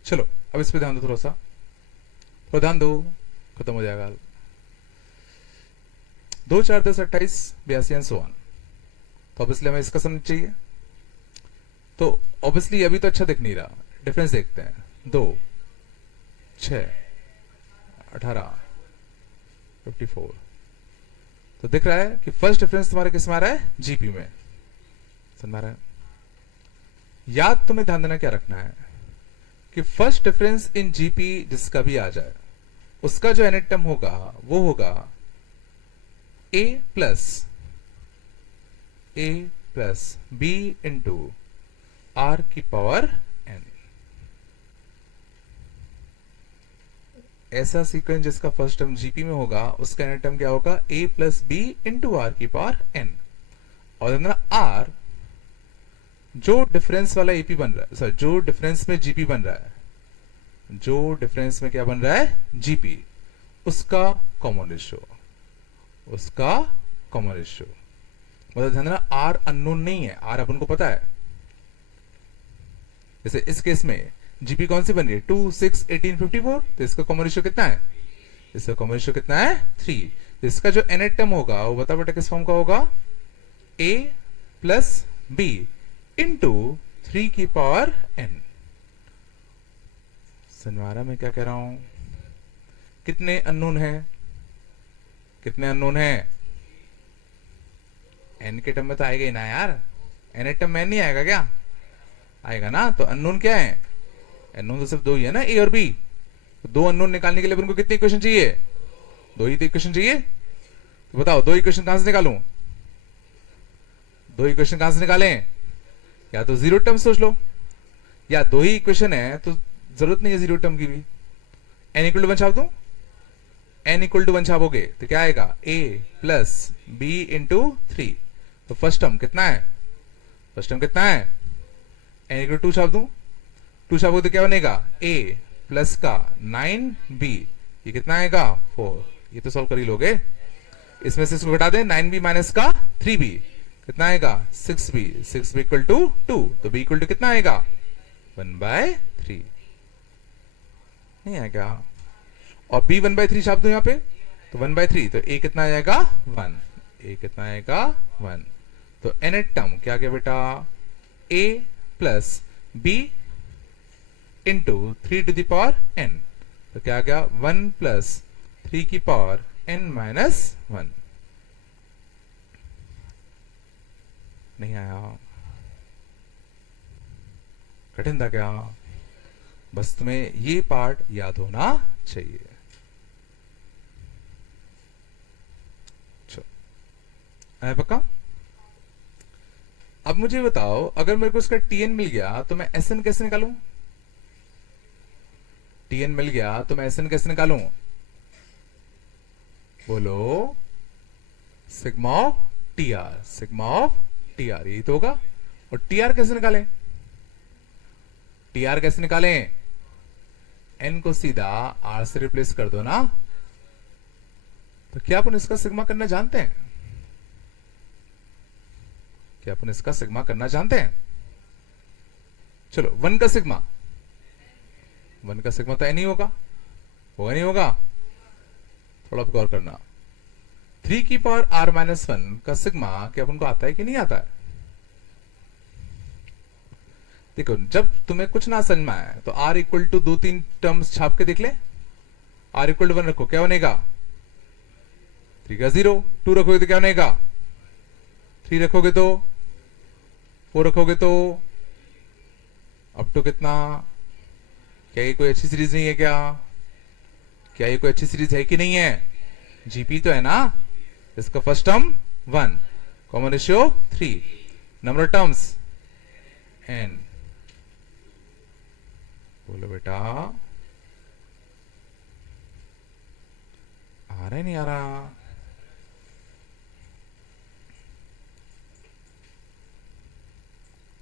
चलो अब इस पे ध्यान दो, थोड़ा सा थोड़ा ध्यान दो, खत्म हो जाएगा, 2 4 10 28 82 एंड सो ऑन, तो ऑब्वियसली हमें इसका समझ चाहिए, तो ऑब्वियसली अभी तो अच्छा दिख नहीं रहा, डिफरेंस देखते हैं, 2 6 18 54, तो दिख रहा है कि फर्स्ट डिफरेंस तुम्हारे किस में आ रहा है, जीपी में, समझ रहा है? याद तुम्हें ध्यान देना क्या रखना है कि फर्स्ट डिफरेंस इन जीपी जिसका भी आ जाए उसका जो एनेट टर्म होगा वो होगा a plus b into r की पावर n, ऐसा सीक्वेंस जिसका फर्स्ट टर्म जीपी में होगा उसका एनेट टर्म क्या होगा a plus b into r की पावर n, और r जो डिफरेंस वाला एपी बन रहा है, सॉरी जो डिफरेंस में जीपी बन रहा है, जो डिफरेंस में क्या बन रहा है जीपी, उसका कॉमन रेशियो, उसका कॉमन रेशियो, मतलब ध्यान देना आर अननोन नहीं है, आर अपन को पता है, जैसे इस केस में जीपी कौन सी बन रही है 2 6 18 54, तो इसका कॉमन रेशियो कितना है, इसका कॉमन रेशियो कितना है 3, तो इसका जो एनेट टर्म होगा वो बता बेटा किस फॉर्म का होगा, a प्लस b इंटू 3 की पावर n। सनवारा में क्या कह रहा हूं, कितने अननोन है, कितने अननोन है, n के टर्म में तो आएगा ही ना यार, n टर्म में नहीं आएगा क्या, आएगा ना। तो अननोन क्या है, अननोन तो सिर्फ दो ही है ना, ए और बी। तो दो अननोन निकालने के लिए अपन को कितने इक्वेशन चाहिए, दो ही तो इक्वेशन चाहिए। तो बताओ दो इक्वेशन कहां से निकालूं, दो इक्वेशन कहां से निकालें, या तो जीरो टर्म सोच लो, या दो ही इक्वेशन है तो जरूरत नहीं है जीरो टर्म की भी। n इक्वल टू 1 छाप दूं, n इक्वल टू 1 छापोगे तो क्या आएगा, a प्लस बी इंटू 3। तो फर्स्ट टर्म कितना है, फर्स्ट टर्म कितना है, n इक्वल टू 2 छाप दूं, 2 छापोगे तो क्या बनेगा, a प्लस का 9b, ये कितना आएगा 4। ये तो सॉल्व कर ही लोगे, इसमें से इसको घटा दें, 9b माइनस का 3b कितना आएगा 6b, 6b इक्वल टू 2। तो b इक्वल टू कितना आएगा 1/3, नहीं आएगा। और b 1/3 छाप दो यहाँ पे, तो 1/3, तो a कितना आ जाएगा 1, a कितना आएगा 1। तो nth टर्म क्या गया बेटा, a plus b into 3 to the power n। तो क्या आ गया 1 प्लस 3 की पावर n माइनस 1। नहीं आया, कठिन था क्या, बस तुम्हें ये पार्ट याद होना चाहिए। आया पक्का। अब मुझे बताओ, अगर मेरे को इसका टीएन मिल गया तो मैं एसएन कैसे निकालूं, टीएन मिल गया तो मैं एसएन कैसे निकालूं, बोलो sigma of TR, sigma of TR, यही तो होगा। और टीआर कैसे निकालें, टीआर कैसे निकालें, एन को सीधा आर से रिप्लेस कर दो ना। तो क्या अपन इसका सिग्मा करना जानते हैं, क्या अपन इसका सिग्मा करना जानते हैं, चलो 1 का सिग्मा, 1 का सिग्मा तो एन ही होगा, होगा नहीं होगा, थोड़ा गौर करना। 3 की पावर r माइनस 1 का सिग्मा क्या अपन को आता है कि नहीं आता है। देखो जब तुम्हें कुछ ना समझ में आए तो r इक्वल टू 2-3 टर्म्स छाप के देख ले, r इक्वल टू 1 रखो क्या बनेगा, 3 का 0, 2 रखोगे तो क्या बनेगा, 3 रखोगे तो 4 रखोगे तो अप टू कितना। क्या ये कोई अच्छी सीरीज नहीं है क्या, क्या ये कोई अच्छी सीरीज है कि नहीं है, जीपी तो है ना। इसका first term 1, common ratio 3, number terms n। बोलो बेटा आ रहा है नहीं आ रहा,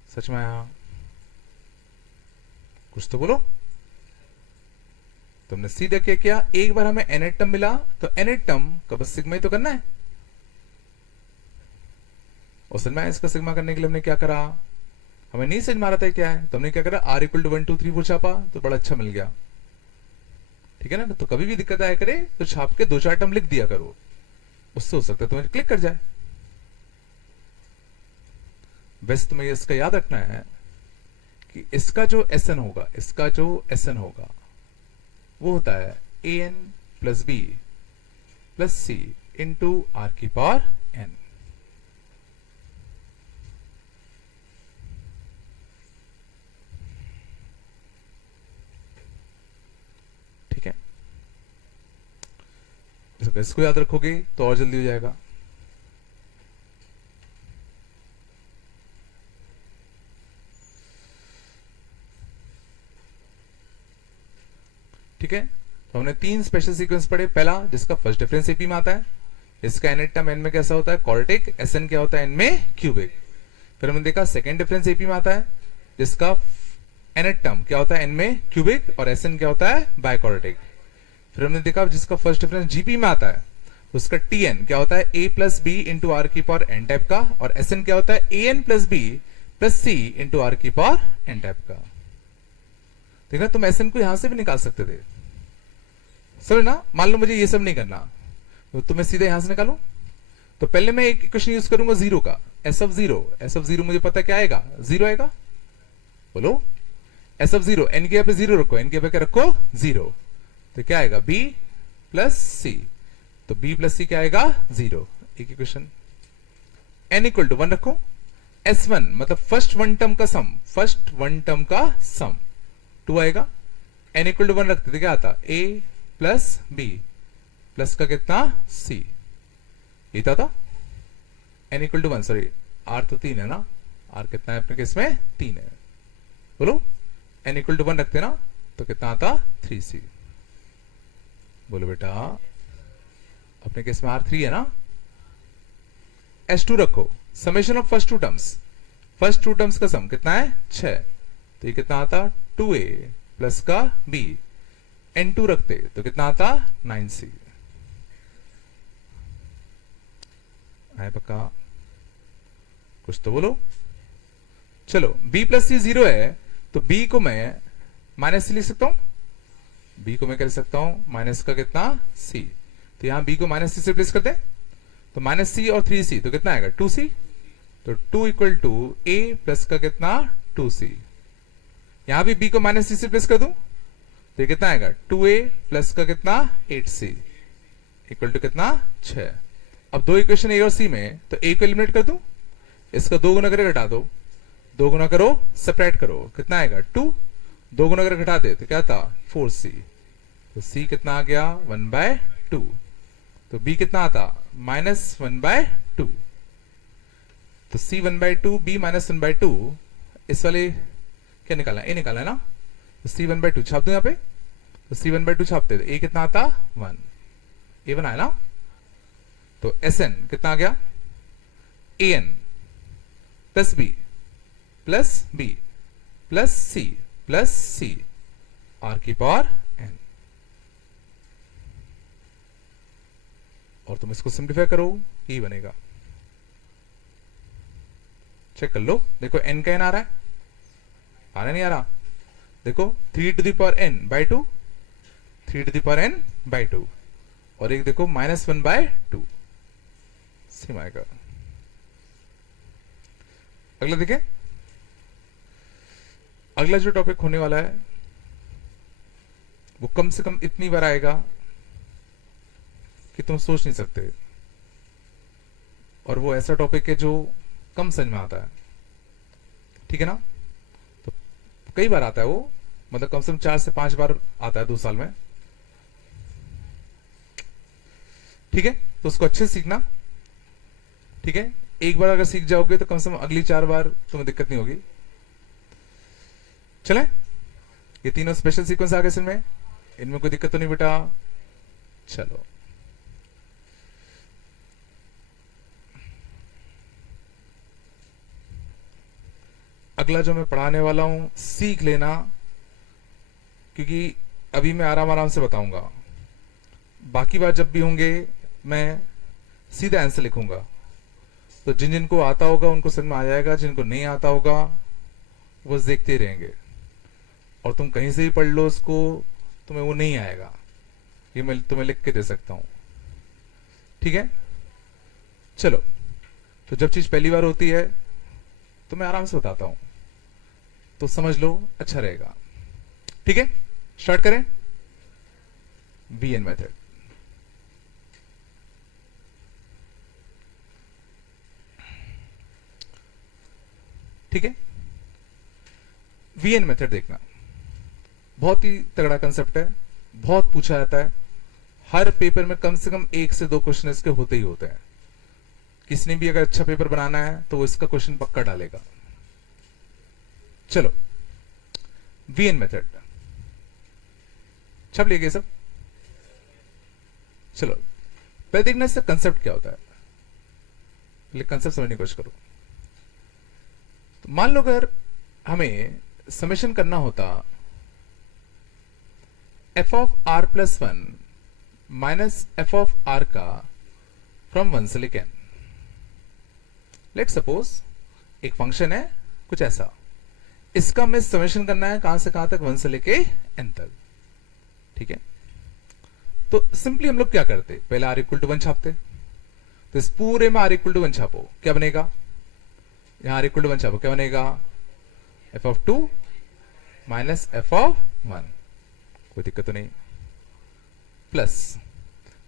सच में आया, कुछ तो बोलो। तुमने सीधा क्या किया, एक बार हमें nth टर्म मिला तो nth टर्म का बस सिग्मा ही तो करना है। और समझ में इसका सिग्मा करने के लिए हमने क्या करा, हमें नहीं समझ में आ रहा था क्या है, तो हमने क्या करा, r इक्वल टू 1 2 3 4 छापा तो बड़ा अच्छा मिल गया, ठीक है ना। तो कभी भी दिक्कत आया करे तो छाप के 2-4 टर्म लिख दिया करो, उससे हो सकता है तुम्हें क्लिक कर जाए। वैसे तुम्हें इसका याद रखना है कि इसका जो एसएन होगा, इसका जो एसएन होगा वो होता है a n plus B plus C into are की पावर एन। ठीक है, इसको याद रखोगे तो और जल्दी हो जाएगा। ठीक है, तो हमने 3 स्पेशल सीक्वेंस पढ़े। पहला जिसका फर्स्ट डिफरेंस एपी में आता है, इसका nth टर्म n में कैसा होता है, क्वाड्रेटिक, SN क्या होता है n में क्यूबिक। फिर हमने देखा सेकंड डिफरेंस एपी में आता है, जिसका nth टर्म क्या होता है n में क्यूबिक और SN क्या होता है बाइक्वाड्रेटिक। फिर हमने देखा जिसका फर्स्ट डिफरेंस जीपी में आता है, तो उसका TN क्या होता है a plus B into are की पावर n टाइप का, और SN क्या होता है AN plus B plus C into are की पावर n टाइप का। देखना तुम SN को यहां से भी निकाल सकते थे, समझ ना। मान लो मुझे ये सब नहीं करना तो मैं सीधे यहां से निकालूं, तो पहले मैं एक इक्वेशन यूज करूंगा जीरो का, S of zero. S of zero मुझे पता क्या आएगा, जीरो आएगा, बोलो एस ऑफ जीरो, एन के यहाँ पे जीरो रखो, एन के यहाँ पे क्या रखो जीरो, तो क्या आएगा बी प्लस सी, तो बी प्लस सी क्या आएगा जीरो। एक ही question. N equal to one रखो, एस वन मतलब फर्स्ट वन टर्म का सम, फर्स्ट वन टर्म का सम टू आएगा। एन इक्वल टू वन रखते थे क्या आता, ए प्लस बी प्लस का कितना सी, ये था N equal to one, sorry R तो तीन है ना, आर कितना है अपने केस में तीन है, बोलो एन इक्वल टू वन रखते ना तो कितना आता थ्री सी। बोलो बेटा अपने केस में आर थ्री है ना। एस टू रखो, summation of first two terms का सम कितना है 6, तो ये कितना आता 2a प्लस का b, एन टू रखते तो कितना आता 9c। आए पक्का, कुछ तो बोलो। चलो b प्लस सी जीरो है तो b को मैं माइनस सी लिख सकता हूं, b को मैं कर सकता हूं माइनस का कितना c, तो यहां b को माइनस सी से रिप्लेस कर दे तो माइनस सी और 3c तो कितना आएगा 2c, तो 2 इक्वल टू a प्लस का कितना 2c। यहां भी b को माइनस सी से रिप्लेस कर दूं तो ये कितना आएगा 2a प्लस का कितना 8c इक्वल टू कितना 6। अब दो इक्वेशन ए और सी में, तो a को एलिमिनेट कर दूं, इसका दो गुना करके घटा दो, दो गुना करो सेपरेट करो, कितना आएगा 2, दो गुना करके घटा दे तो क्या था 4c, तो c कितना आ गया 1/2, तो b कितना आता -1/2, तो c 1/2 b -1/2, इस वाले क्या निकाला a निकाला है ना, तो c 1/2 छाप दो यहां पे, तो c 1/2 छापते तो a कितना आता 1, a बनाया ना, तो sn कितना आ गया an plus b plus b plus c plus c r की पावर n, और तुम इसको सिंप्लीफाई करो ये बनेगा, चेक कर लो, देखो n का n आ रहा है, आ रहा नहीं आ रहा, देखो 3 to the power n by 2, 3 to the power n by 2, और एक देखो -1/2 सेम आएगा। अगला देखें, अगला जो टॉपिक होने वाला है वो कम से कम इतनी बार आएगा कि तुम सोच नहीं सकते, और वो ऐसा टॉपिक है जो कम समझ में आता है, ठीक है ना, तो कई बार आता है वो, मतलब कम से कम 4 से 5 बार आता है 2 साल में, ठीक है, तो उसको अच्छे से सीखना, ठीक है, एक बार अगर सीख जाओगे तो कम से कम अगली 4 बार तुम्हें दिक्कत नहीं होगी। चले, ये तीनों स्पेशल सीक्वेंस आ गए इसमें, इनमें कोई दिक्कत तो नहीं बेटा। चलो अगला जो मैं पढ़ाने वाला हूं सीख लेना, क्योंकि अभी मैं आराम आराम से बताऊंगा, बाकी बार जब भी होंगे मैं सीधा आंसर लिखूंगा, तो जिन जिनको आता होगा उनको समझ में आ जाएगा, जिनको नहीं आता होगा वो देखते रहेंगे, और तुम कहीं से भी पढ़ लो उसको तुम्हें वो नहीं आएगा, ये मैं तुम्हें लिख के दे सकता हूं, ठीक है। चलो, तो जब चीज पहली बार होती है तो मैं आराम से बताता हूं, तो समझ लो, अच्छा रहेगा, ठीक है। स्टार्ट करें, वीएन मेथड। ठीक है, वीएन मेथड देखना, बहुत ही तगड़ा कंसेप्ट है, बहुत पूछा जाता है, हर पेपर में कम से कम 1 से 2 क्वेश्चन इसके होते ही होते हैं, किसी ने भी अगर अच्छा पेपर बनाना है तो वो इसका क्वेश्चन पक्का डालेगा। चलो, वीएन मेथड छप लिए सब। चलो पहले देखना इसका कंसेप्ट क्या होता है, पहले कंसेप्ट समझने की कोशिश करो। तो मान लो अगर हमें समेशन करना होता F of are plus 1 minus F of R का फ्रॉम 1 से लेके n, लेट सपोज एक फंक्शन है कुछ ऐसा, इसका हमें समेशन करना है कहां से कहां तक, 1 से लेके n तक, ठीक है। तो सिंपली हम लोग क्या करते, पहले r इक्वल टू 1 छापते, तो इस पूरे में r इक्वल टू 1 छापो, क्या बनेगा, यहां r इक्वल टू 1 छापो, क्या बनेगा, f of 2 minus F of 1, कोई दिक्कत तो नहीं, प्लस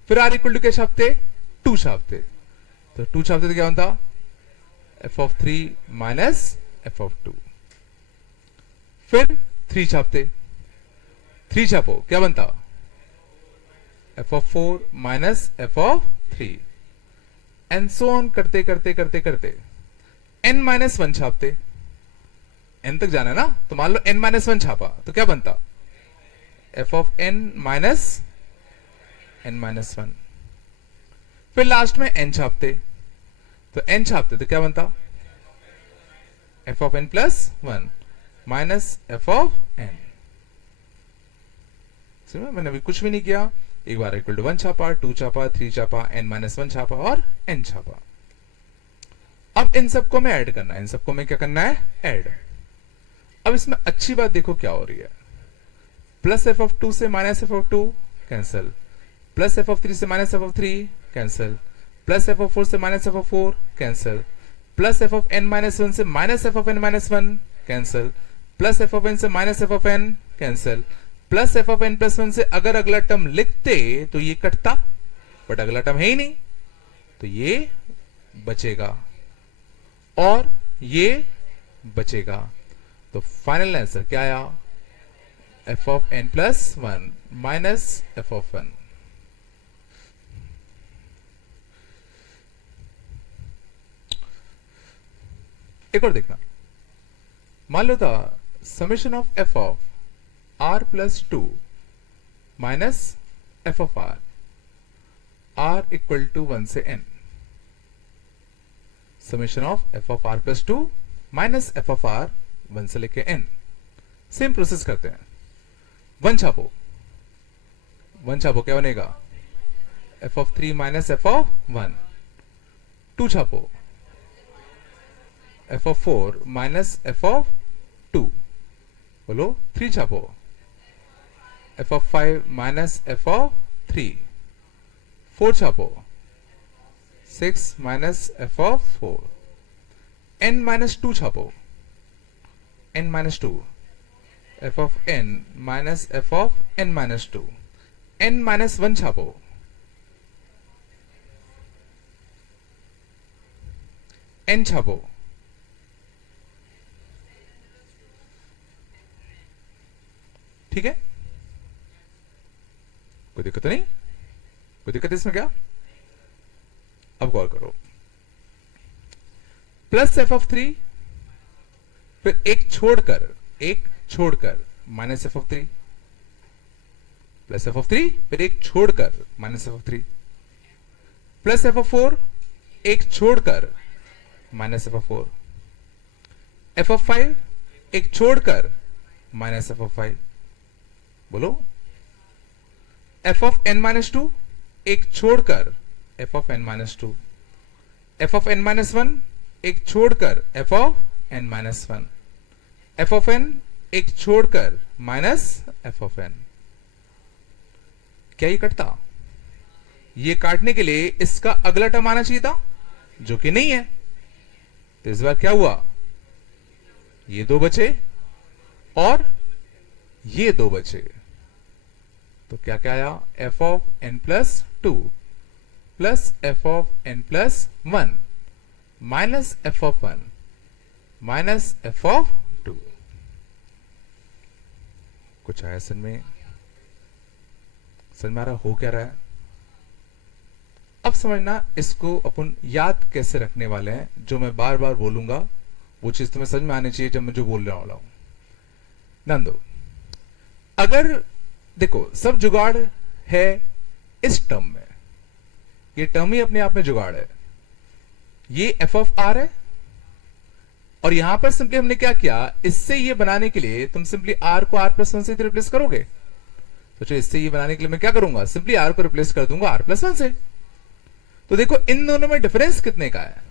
फिर आर इक्वल टू क्या छापते, 2 छापते, तो 2 छापते तो क्या बनता, F of 3 minus F of 2, फिर 3 छापते, 3 छापो क्या बनता, F of 4 minus F of 3, and so on करते करते करते करते n माइनस 1 छापते, n तक जाना है ना, तो मान लो n माइनस 1 छापा तो क्या बनता, F of n minus n माइनस 1, फिर लास्ट में n छापते, तो n छापते तो क्या बनता, F of n plus 1 minus F of n। समझ, मैंने अभी कुछ भी नहीं किया, एक बार इक्वल टू 1 छापा, 2 छापा, 3 छापा, n माइनस 1 छापा और n छापा। अब इन सबको मैं ऐड करना है, इन सबको मैं क्या करना है, ऐड। अब इसमें अच्छी बात देखो क्या हो रही है, प्लस एफ ऑफ 2 से minus F of 2 cancel, plus F of 3 से minus F of 3 cancel, plus F of 4 से minus F of 4 cancel, plus F of n माइनस 1 से माइनस एफ ऑफ n माइनस 1 cancel, plus F of n से minus F of n cancel, plus F of n plus 1 से अगर अगला term लिखते तो ये कटता, बट अगला टर्म है ही नहीं, तो ये बचेगा और ये बचेगा, तो फाइनल आंसर क्या आया, F of n plus 1 minus F of 1। एक और देखना, मान लो था summation of F of r plus 2 minus F of r equal to 1 से n, summation of F of r plus 2 minus F of r 1 से लेके n। सेम प्रोसेस करते हैं, 1 छापो, 1 छापो क्या बनेगा, f of 3 minus F of 1, 2 छापो, f of 4 minus F of 2, बोलो, 3 छापो, f of 5 minus F of 3, 4 छापो, 6 minus F of 4, n minus 2 छापो, n minus 2, f of n minus F of n minus 2, n माइनस 1 छापो, n छापो, ठीक है, कोई दिक्कत तो नहीं, कोई दिक्कत इसमें क्या, अब गौर करो, प्लस एफ ऑफ 3, फिर एक छोड़कर minus F of 3, plus F of 3, फिर एक छोड़कर minus F of 3, plus F of 4, एक छोड़कर minus F of 4, F of 5, एक छोड़कर माइनस एफ ऑफ 5, बोलो, एफ ऑफ n माइनस 2, एक छोड़कर F of n minus 2, f of n माइनस 1, एक छोड़कर एफ ऑफ n माइनस 1, एफ ऑफ n, एक छोड़कर माइनस एफ ऑफ n। क्या ये कटता, ये काटने के लिए इसका अगला टर्म आना चाहिए था, जो कि नहीं है, तो इस बार क्या हुआ, ये 2 बचे और ये 2 बचे, तो क्या क्या आया, F of n plus 2 plus F of n plus 1 minus F of 1 minus F of 2। कुछ आया समझ में आ रहा, हो क्या रहा है, अब समझना इसको अपन याद कैसे रखने वाले हैं, जो मैं बार बार बोलूंगा वो चीज तुम्हें समझ में आनी चाहिए जब मैं जो बोल रहा हूं। ध्यान दो, अगर देखो सब जुगाड़ है इस टर्म में, ये टर्म ही अपने आप में जुगाड़ है, ये एफ ऑफ आर है और यहां पर सिंपली हमने क्या किया, इससे ये बनाने के लिए तुम सिंपली आर को आर प्लस 1 से रिप्लेस करोगे, तो चलो इससे ये बनाने के लिए मैं क्या करूंगा, सिंपली आर को रिप्लेस कर दूंगा आर प्लस 1 से। तो देखो इन दोनों में डिफरेंस कितने का है,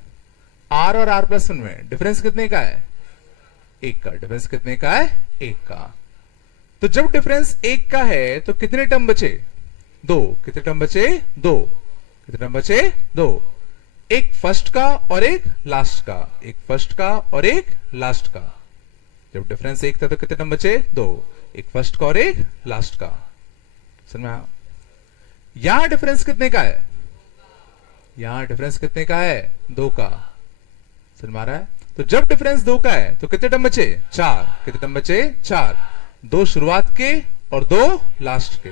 आर और आर प्लस 1 में डिफरेंस कितने का है, 1 का। डिफरेंस कितने का है, 1 का। तो जब डिफरेंस 1 का है तो कितने टर्म बचे, 2। कितने टर्म बचे, 2। कितने टर्म बचे, 2। एक फर्स्ट का और एक लास्ट का, एक फर्स्ट का और एक लास्ट का। जब डिफरेंस एक था तो कितने टर्म बचे? दो, एक फर्स्ट का और एक लास्ट का। समझ में आया? यहां डिफरेंस कितने का है? यहां डिफरेंस कितने का है? दो का। समझ में आ रहा है? तो जब डिफरेंस दो का है तो कितने टर्म बचे? चार। कितने टर्म बचे? चार। दो शुरुआत के और दो लास्ट के,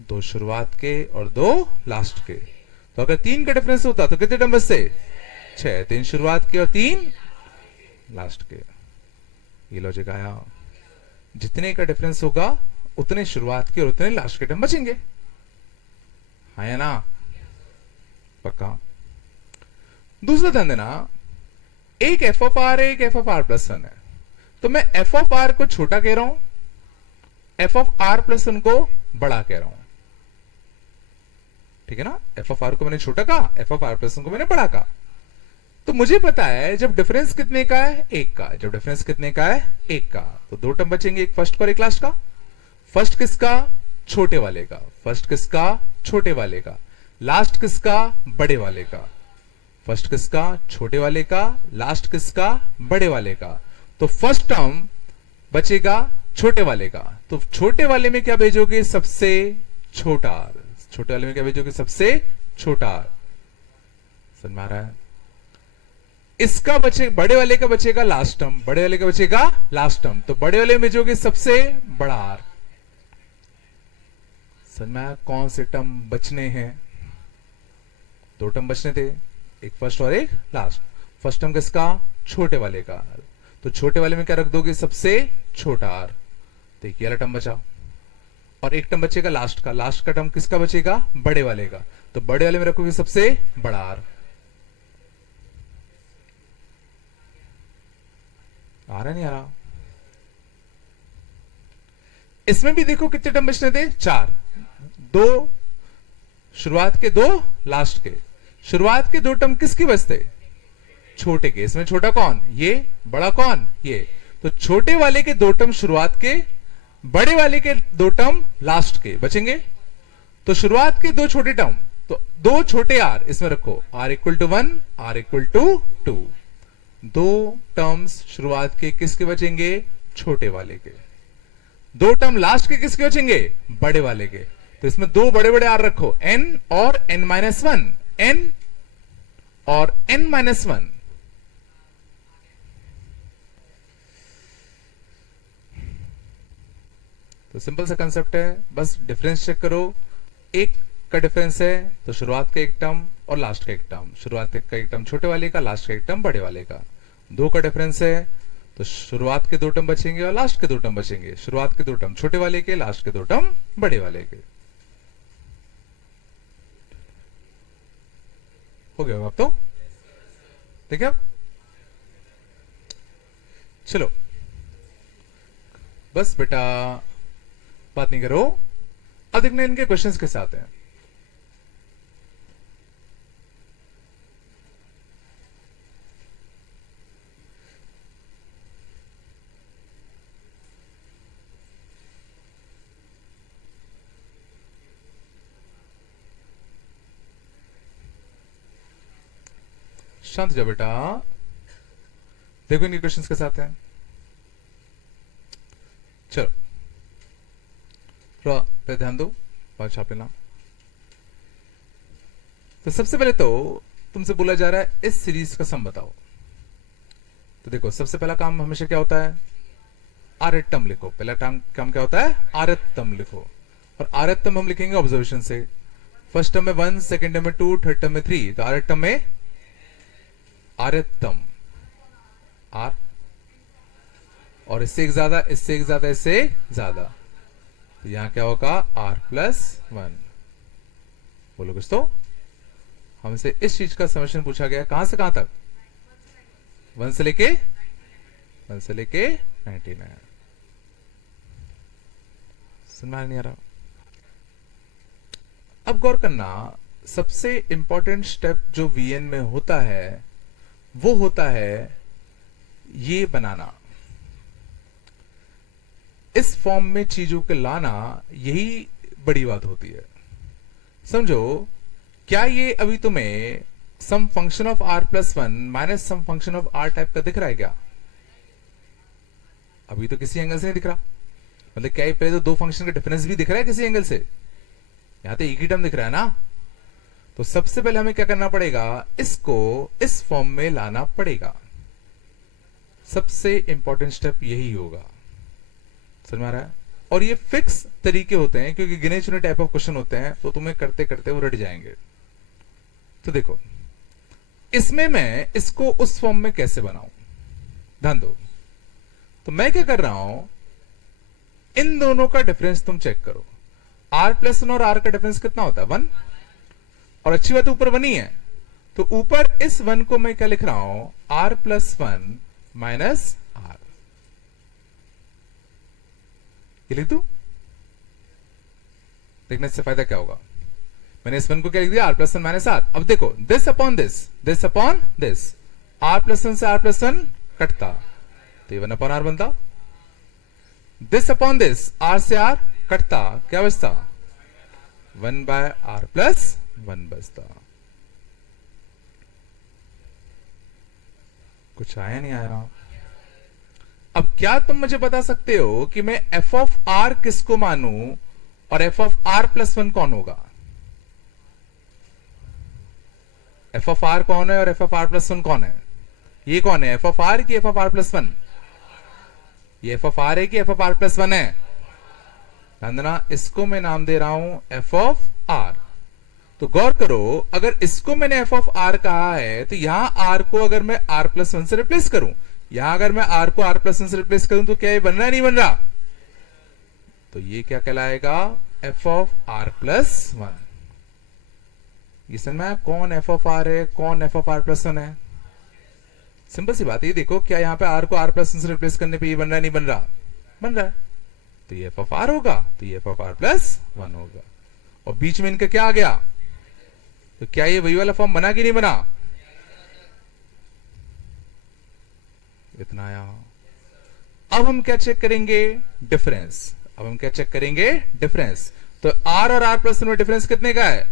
दो शुरुआत के और दो लास्ट के। तो अगर तीन का डिफरेंस होता तो कितने टर्म बचते? छह। तीन शुरुआत के और तीन लास्ट के। ये लॉजिक आया। जितने का डिफरेंस होगा उतने शुरुआत के और उतने लास्ट के टर्म बचेंगे। हाँ या ना? पक्का। दूसरा ध्यान देना, एक एफ ऑफ आर है, एक F of are plus one है। तो मैं एफ ऑफ आर को छोटा कह रहा हूं, F of are plus one को बड़ा कह रहा हूं। ठीक है ना? एफ ऑफ आर को मैंने छोटा कहा, F of are plus one को मैंने बड़ा कहा। तो मुझे पता है जब डिफरेंस कितने का है? एक का। जब डिफरेंस कितने का है? एक का। तो दो टर्म बचेंगे, एक फर्स्ट का और एक लास्ट का। फर्स्ट किसका? छोटे वाले का। फर्स्ट किसका? छोटे वाले का। लास्ट किसका? बड़े वाले का। फर्स्ट किसका? छोटे वाले का। लास्ट किसका? बड़े वाले का। तो फर्स्ट टर्म बचेगा छोटे वाले का। तो छोटे वाले में क्या भेजोगे? सबसे छोटा आर। छोटे वाले में क्या भेजोगे? सबसे छोटा आर। समझ में आ रहा है? इसका बचे, बड़े वाले का बचेगा लास्ट टर्म, बड़े वाले का बचेगा लास्ट टर्म। तो बड़े वाले में भेजोगे सबसे बड़ा आर। समझ में आया? कौन से टर्म बचने हैं? दो टर्म बचने थे, एक फर्स्ट और एक लास्ट। फर्स्ट टर्म किसका? छोटे वाले का। तो छोटे वाले में क्या रख दोगे? सबसे छोटा आर। तो ये वाला टर्म बचा और एक टर्म बचेगा लास्ट का। लास्ट का टर्म किसका बचेगा? बड़े वाले का। तो बड़े वाले में रखोगे सबसे बड़ा आर। आ रहा नहीं आ रहा? इसमें भी देखो कितने टर्म बचने थे? चार। दो शुरुआत के, दो लास्ट के। शुरुआत के दो टर्म किसके बचते? छोटे के। इसमें छोटा कौन? ये। बड़ा कौन? ये। तो छोटे वाले के दो टर्म शुरुआत के, बड़े वाले के दो टर्म लास्ट के बचेंगे। तो शुरुआत के दो छोटे टर्म, तो दो छोटे आर इसमें रखो, R equal to one, R equal to two. दो टर्म्स शुरुआत के किसके बचेंगे? छोटे वाले के। दो टर्म लास्ट के किसके बचेंगे? बड़े वाले के। तो इसमें दो बड़े बड़े आर रखो, एन और एन माइनस वन, एन और एन माइनस वन। तो सिंपल सा कंसेप्ट है, बस डिफरेंस चेक करो। एक का डिफरेंस है तो शुरुआत का एक टर्म और लास्ट का एक टर्म। शुरुआत का एक टर्म छोटे वाले का, लास्ट का एक टर्म बड़े वाले का। दो का डिफरेंस है तो शुरुआत के दो टर्म बचेंगे और लास्ट के दो टर्म बचेंगे। शुरुआत के दो टर्म छोटे वाले के, लास्ट के दो टर्म बड़े वाले के। हो गया अब तो? ठीक है? चलो बस बेटा बात नहीं करो। अब देखना इनके क्वेश्चंस के साथ हैं। शांत जाओ बेटा, देखो इनके क्वेश्चंस के साथ हैं। चलो थोड़ा पे ध्यान दो, बात छाप लेना। तो सबसे पहले तो तुमसे बोला जा रहा है इस सीरीज का सम बताओ। तो देखो सबसे पहला काम हमेशा क्या होता है? आरथ टर्म लिखो। पहला काम क्या होता है? आरथ टर्म लिखो। और आरथ टर्म हम लिखेंगे ऑब्जर्वेशन से। फर्स्ट टर्म में वन, सेकेंड टर्म में टू, थर्ड टर्म में थ्री। तो आरथ टर्म में आरथ टर्म आर, और इससे एक ज्यादा, इससे एक ज्यादा, इससे ज्यादा। तो यहां क्या होगा? R plus one. बोलो कुछ तो। हमसे इस चीज का समेशन पूछा गया, कहां से कहां तक? वन से लेके 99। समझ नहीं आ रहा? अब गौर करना, सबसे इंपॉर्टेंट स्टेप जो वीएन में होता है वो होता है ये बनाना, इस फॉर्म में चीजों के लाना। यही बड़ी बात होती है। समझो, क्या ये अभी तुम्हें sum function of are plus one minus sum function of are type का दिख रहा है क्या? अभी तो किसी एंगल से नहीं दिख रहा, मतलब क्या पहले तो दो फंक्शन का डिफरेंस भी दिख रहा है किसी एंगल से, यहां तो एक ही टर्म दिख रहा है ना। तो सबसे पहले हमें क्या करना पड़ेगा, इसको इस फॉर्म में लाना पड़ेगा। सबसे इंपॉर्टेंट स्टेप यही होगा, समझ में आ रहा है। और ये फिक्स तरीके होते हैं क्योंकि गिने चुने टाइप ऑफ क्वेश्चन होते हैं, तो तुम्हें करते करते वो रट जाएंगे। तो देखो इसमें मैं इसको उस फॉर्म में कैसे बनाऊं, ध्यान दो। तो मैं क्या कर रहा हूं, इन दोनों का डिफरेंस तुम चेक करो। r+1 और r का डिफरेंस कितना होता है, 1। और अच्छी बात है ऊपर 1 ही है, तो ऊपर इस 1 को मैं क्या लिख रहा हूं, r+1 माइनस r, ये लिख दू। देखने से फायदा क्या होगा, मैंने इस 1 को क्या लिख दिया, r+1 माइनस r। अब देखो this upon this, this upon this, r+1 से r+1 कटता, तो ये 1/r बनता। दिस अपॉन दिस, r से r कटता, क्या बचता, 1/r+1 बचता। कुछ आया नहीं आया। अब क्या तुम मुझे बता सकते हो कि मैं f ऑफ r किसको मानूं और f ऑफ r+1 कौन होगा। f ऑफ r कौन है और f ऑफ r+1 कौन है, ये कौन है, f ऑफ r की f ऑफ r+1, ये f ऑफ r है कि f ऑफ r+1 है। ध्यान देना, इसको मैं नाम दे रहा हूं f ऑफ r। तो गौर करो, अगर इसको मैंने f ऑफ r कहा है, तो यहां r को अगर मैं r+1 से रिप्लेस करूं, यहां अगर मैं r को r+1 से रिप्लेस करूं, तो क्या ये बन रहा है, नहीं बन रहा। तो ये क्या कहलाएगा, f ऑफ r+1। ये समझ में, कौन f ऑफ r है, कौन f ऑफ r+1 है। सिंपल सी बात है, ये देखो क्या यहां पे r को r+1 से रिप्लेस करने पे ये बन रहा है, नहीं बन रहा, बन रहा है। तो ये f ऑफ r होगा, तो ये f ऑफ r+1 होगा। और बीच में इनका क्या आ गया, तो क्या ये वही वाला फॉर्म बना कि नहीं बना, इतना आया। अब हम क्या चेक करेंगे, डिफरेंस। अब हम क्या चेक करेंगे, डिफरेंस। तो r और r+1 में डिफरेंस कितने का है,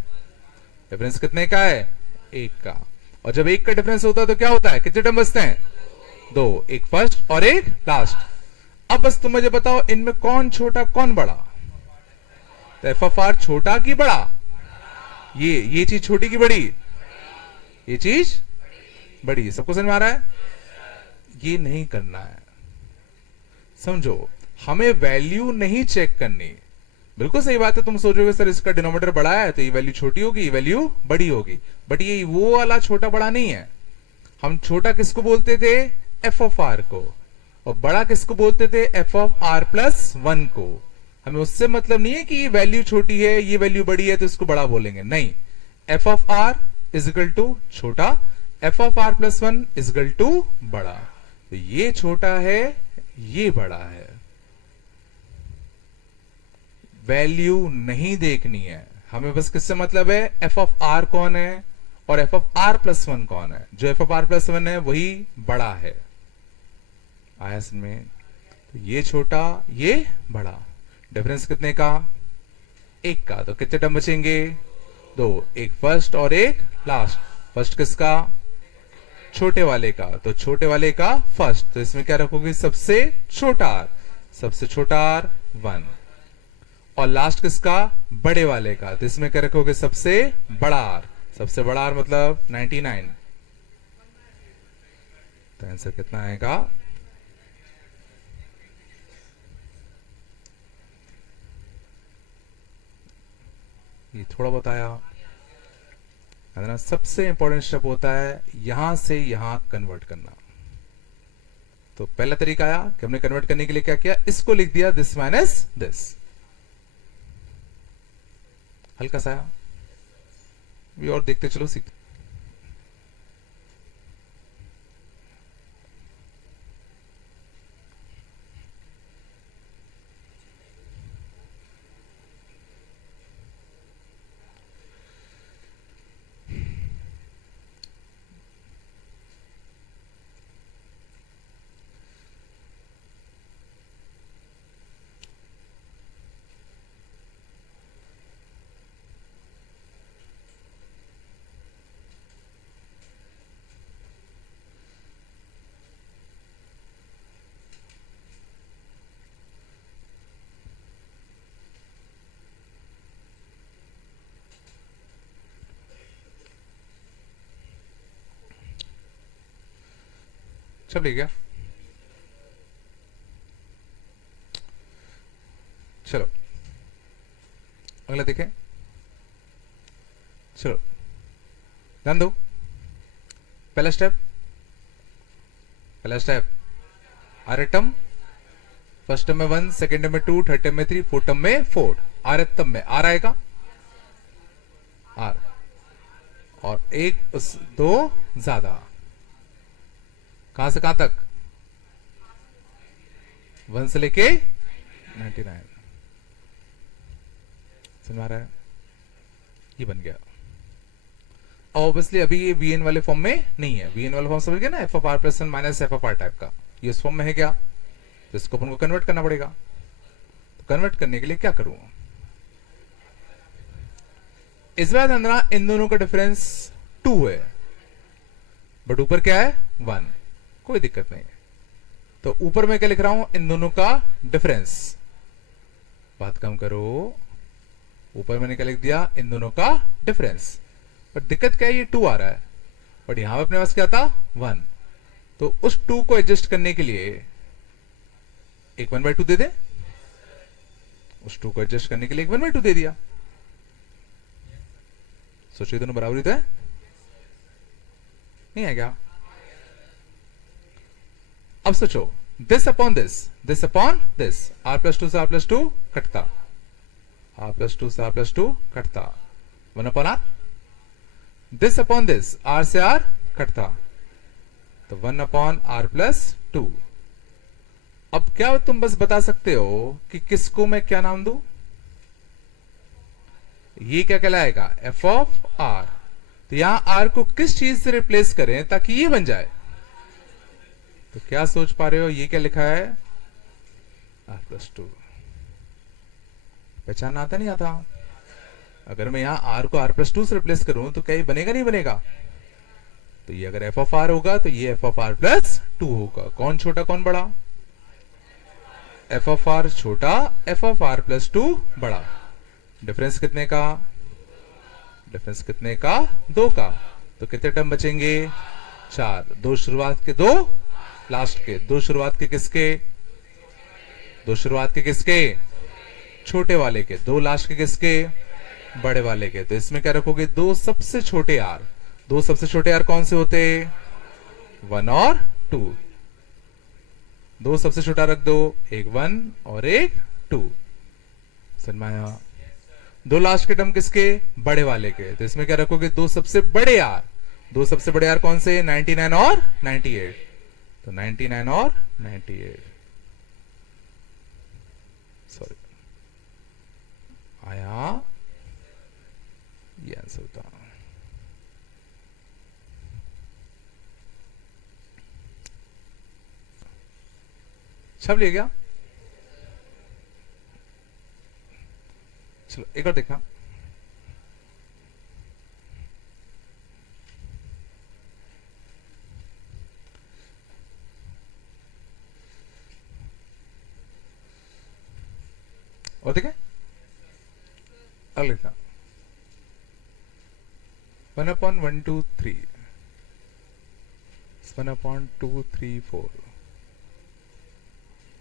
डिफरेंस कितने का है, 1 का। और जब 1 का डिफरेंस होता है तो क्या होता है, कितने टर्म बचते हैं, 2, एक फर्स्ट और एक लास्ट। अब बस तुम मुझे बताओ इनमें कौन छोटा कौन बड़ा। तो एफ ऑफ आर छोटा की बड़ा, ये चीज छोटी की बड़ी, ये चीज बड़ी। सबको समझ में आ रहा है, ये नहीं करना है, समझो। हमें वैल्यू नहीं चेक करनी। बिल्कुल सही बात है, तुम सोचोगे सर इसका डिनोमिनेटर बड़ा है तो ये वैल्यू छोटी होगी, ये वैल्यू बड़ी होगी, बट ये वो वाला छोटा बड़ा नहीं है। हम छोटा किसको बोलते थे, एफ ऑफ आर को, और बड़ा किसको बोलते थे, एफ ऑफ r+1 को। हमें उससे मतलब नहीं है कि ये वैल्यू छोटी है ये वैल्यू बड़ी है तो इसको बड़ा बोलेंगे, नहीं। F of r is equal to छोटा, f of r+1 is equal to बड़ा। तो ये छोटा है ये बड़ा है, वैल्यू नहीं देखनी है हमें, बस किससे मतलब है, एफ ऑफ r कौन है और एफ ऑफ r+1 कौन है। जो एफ ऑफ r+1 है वही बड़ा है, आया में। तो ये छोटा ये बड़ा, डिफरेंस कितने का, 1 का। तो कितने टर्म बचेंगे, 2, एक फर्स्ट और एक लास्ट। फर्स्ट किसका, छोटे वाले का, तो छोटे वाले का फर्स्ट। तो इसमें क्या रखोगे, सबसे छोटा r, सबसे छोटा r 1, और लास्ट किसका, बड़े वाले का, तो इसमें क्या रखोगे, सबसे बड़ा r, सबसे बड़ा r मतलब 99। तो आंसर कितना आएगा, ये थोड़ा बताया है ना। सबसे इंपॉर्टेंट स्टेप होता है यहां से यहां कन्वर्ट करना। तो पहला तरीका आया कि हमने कन्वर्ट करने के लिए क्या किया, इसको लिख दिया दिस माइनस दिस, हल्का सा भी और देखते चलो सीखते। सब ले गया। चलो अगला देखें। चलो ध्यान दो। पहला step, R term, first term में 1, सेकेंड टर्म में 2, थर्ड टर्म में 3, फोर्थ टर्म में 4। आर टर्म में आर आएगा, आर, और एक उस दो ज्यादा। कहां से कहां तक? 1 से लेके 99। समझ आ रहा है? ये बन गया। ऑब्वियसली अभी ये वी एन वाले फॉर्म में नहीं है। वी एन वाला फॉर्म समझ गया ना, F of are plus one minus F of are type का, ये इस फॉर्म में है क्या? तो इसको अपन को कन्वर्ट करना पड़ेगा। तो कन्वर्ट करने के लिए क्या करूं? इस बार अंदर इन दोनों का डिफरेंस 2 है, बट ऊपर क्या है? 1। कोई दिक्कत नहीं है। तो ऊपर मैं क्या लिख रहा हूं? इन दोनों का डिफरेंस। बात कम करो। ऊपर मैंने क्या लिख दिया? इन दोनों का डिफरेंस। पर दिक्कत क्या है? ये 2 आ रहा है, बट यहां पे अपने पास क्या था? 1। तो उस 2 को एडजस्ट करने के लिए एक 1/2 दे दे। उस 2 को एडजस्ट करने के लिए एक 1/2 दे दिया। सोचिए दोनों बराबरी तो है, नहीं है क्या? अब सोचो, this upon this, this upon this, R plus 2 से आर प्लस 2 कटता, आर प्लस 2 से आर प्लस 2 कटता, 1 upon R. This upon this, R से आर कटता, तो 1 अपॉन आर प्लस 2। अब क्या तुम बस बता सकते हो कि किसको मैं क्या नाम दूं? ये क्या कहलाएगा? F of R. तो यहां आर को किस चीज से रिप्लेस करें ताकि ये बन जाए? तो क्या सोच पा रहे हो? ये क्या लिखा है? R plus 2। पहचान आता नहीं आता? अगर मैं यहां आर को आर प्लस 2 से रिप्लेस करूं तो क्या ये बनेगा? नहीं बनेगा। तो ये अगर एफ ऑफ आर होगा तो ये एफ ऑफ आर प्लस 2 होगा। कौन छोटा कौन बड़ा? एफ ऑफ आर छोटा, एफ ऑफ आर प्लस 2 बड़ा। डिफरेंस कितने का? डिफरेंस कितने का? 2 का। तो कितने टर्म बचेंगे? 4। 2 शुरुआत के, 2 लास्ट के। 2 शुरुआत के किसके? 2 शुरुआत के किसके? छोटे वाले के। 2 लास्ट के किसके? बड़े वाले के। तो इसमें क्या रखोगे? 2 सबसे छोटे आर। 2 सबसे छोटे आर कौन से होते? 1 और 2। 2 सबसे छोटा रख दो, एक 1 और एक 2। समझ में आया? 2 लास्ट के टर्म किसके? बड़े वाले के। तो इसमें क्या रखोगे? 2 सबसे बड़े आर। 2 सबसे बड़े आर कौन से? 99 और 98। तो 99 और 98। सॉरी, आया? ये आंसर होता। छप लिया गया? चलो एक और देखा। और देखें, अगले था 1 upon 1 2 3, 1 upon 2 3 4,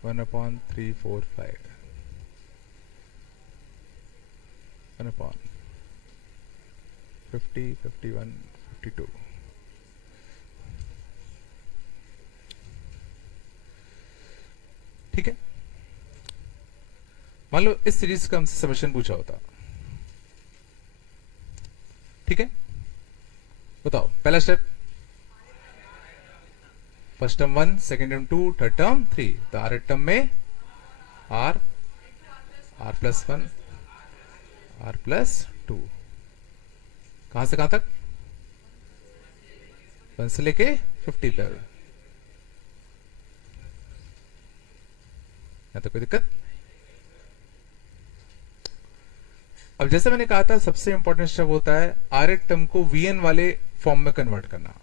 1 upon 3 4 5, 1 upon 50 51 52। ठीक है, मान लो इस सीरीज का हमसे समेशन पूछा होता। ठीक है, बताओ पहला step, first term 1, second term 2, third term 3। तो आर टर्म में R, R plus 1, R plus 2। कहां से कहां तक? 1 से लेके 50 तक। या तो कोई दिक्कत? अब जैसे मैंने कहा था, सबसे इंपॉर्टेंट स्टेप होता है आर टर्म को वीएन वाले फॉर्म में कन्वर्ट करना।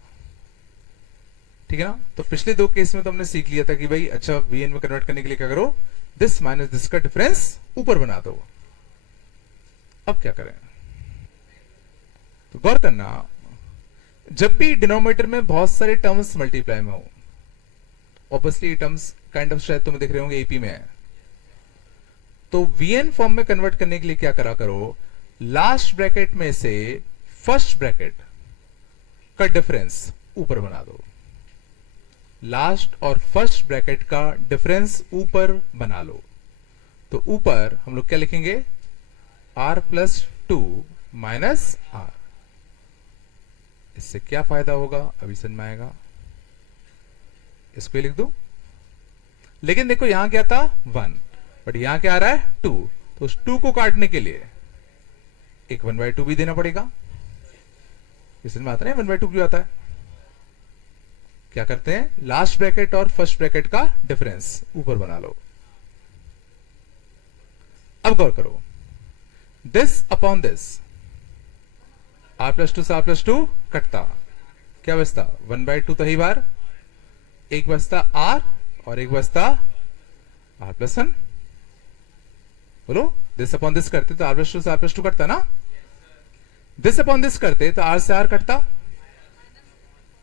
ठीक है ना? तो पिछले 2 केस में तो हमने सीख लिया था कि भाई अच्छा वीएन में कन्वर्ट करने के लिए क्या करो? दिस माइनस दिस का डिफरेंस ऊपर बना दो। अब क्या करें? तो गौर करना, जब भी डिनोमिनेटर में बहुत सारे टर्म्स मल्टीप्लाई में हो, ऑब्वियसली टर्म्स काइंड ऑफ शायद तुम्हें दिख रहे होंगे एपी में है। तो वीएन फॉर्म में कन्वर्ट करने के लिए क्या करा करो, लास्ट ब्रैकेट में से फर्स्ट ब्रैकेट का डिफरेंस ऊपर बना दो, लास्ट और फर्स्ट ब्रैकेट का डिफरेंस ऊपर बना लो। तो ऊपर हम लोग क्या लिखेंगे, r+2 माइनस r। इससे क्या फायदा होगा अभी समझ में आएगा, इसको ही लिख दो। लेकिन देखो यहां क्या था 1, बट यहां क्या आ रहा है 2, तो उस 2 को काटने के लिए एक 1/2 भी देना पड़ेगा। समझ में आता है 1/2 क्यों आता है? क्या करते हैं, लास्ट ब्रैकेट और फर्स्ट ब्रैकेट का डिफरेंस ऊपर बना लो। अब गौर करो, दिस अपॉन दिस, r+2 से r+2 कटता, क्या बचता 1/2 तो ही बार, एक बचता r और एक बचता r+1। बोलो, दिस अपॉन दिस करते तो r+2 से r+2 कटता ना, दिस अपॉन दिस करते तो r से r कटता,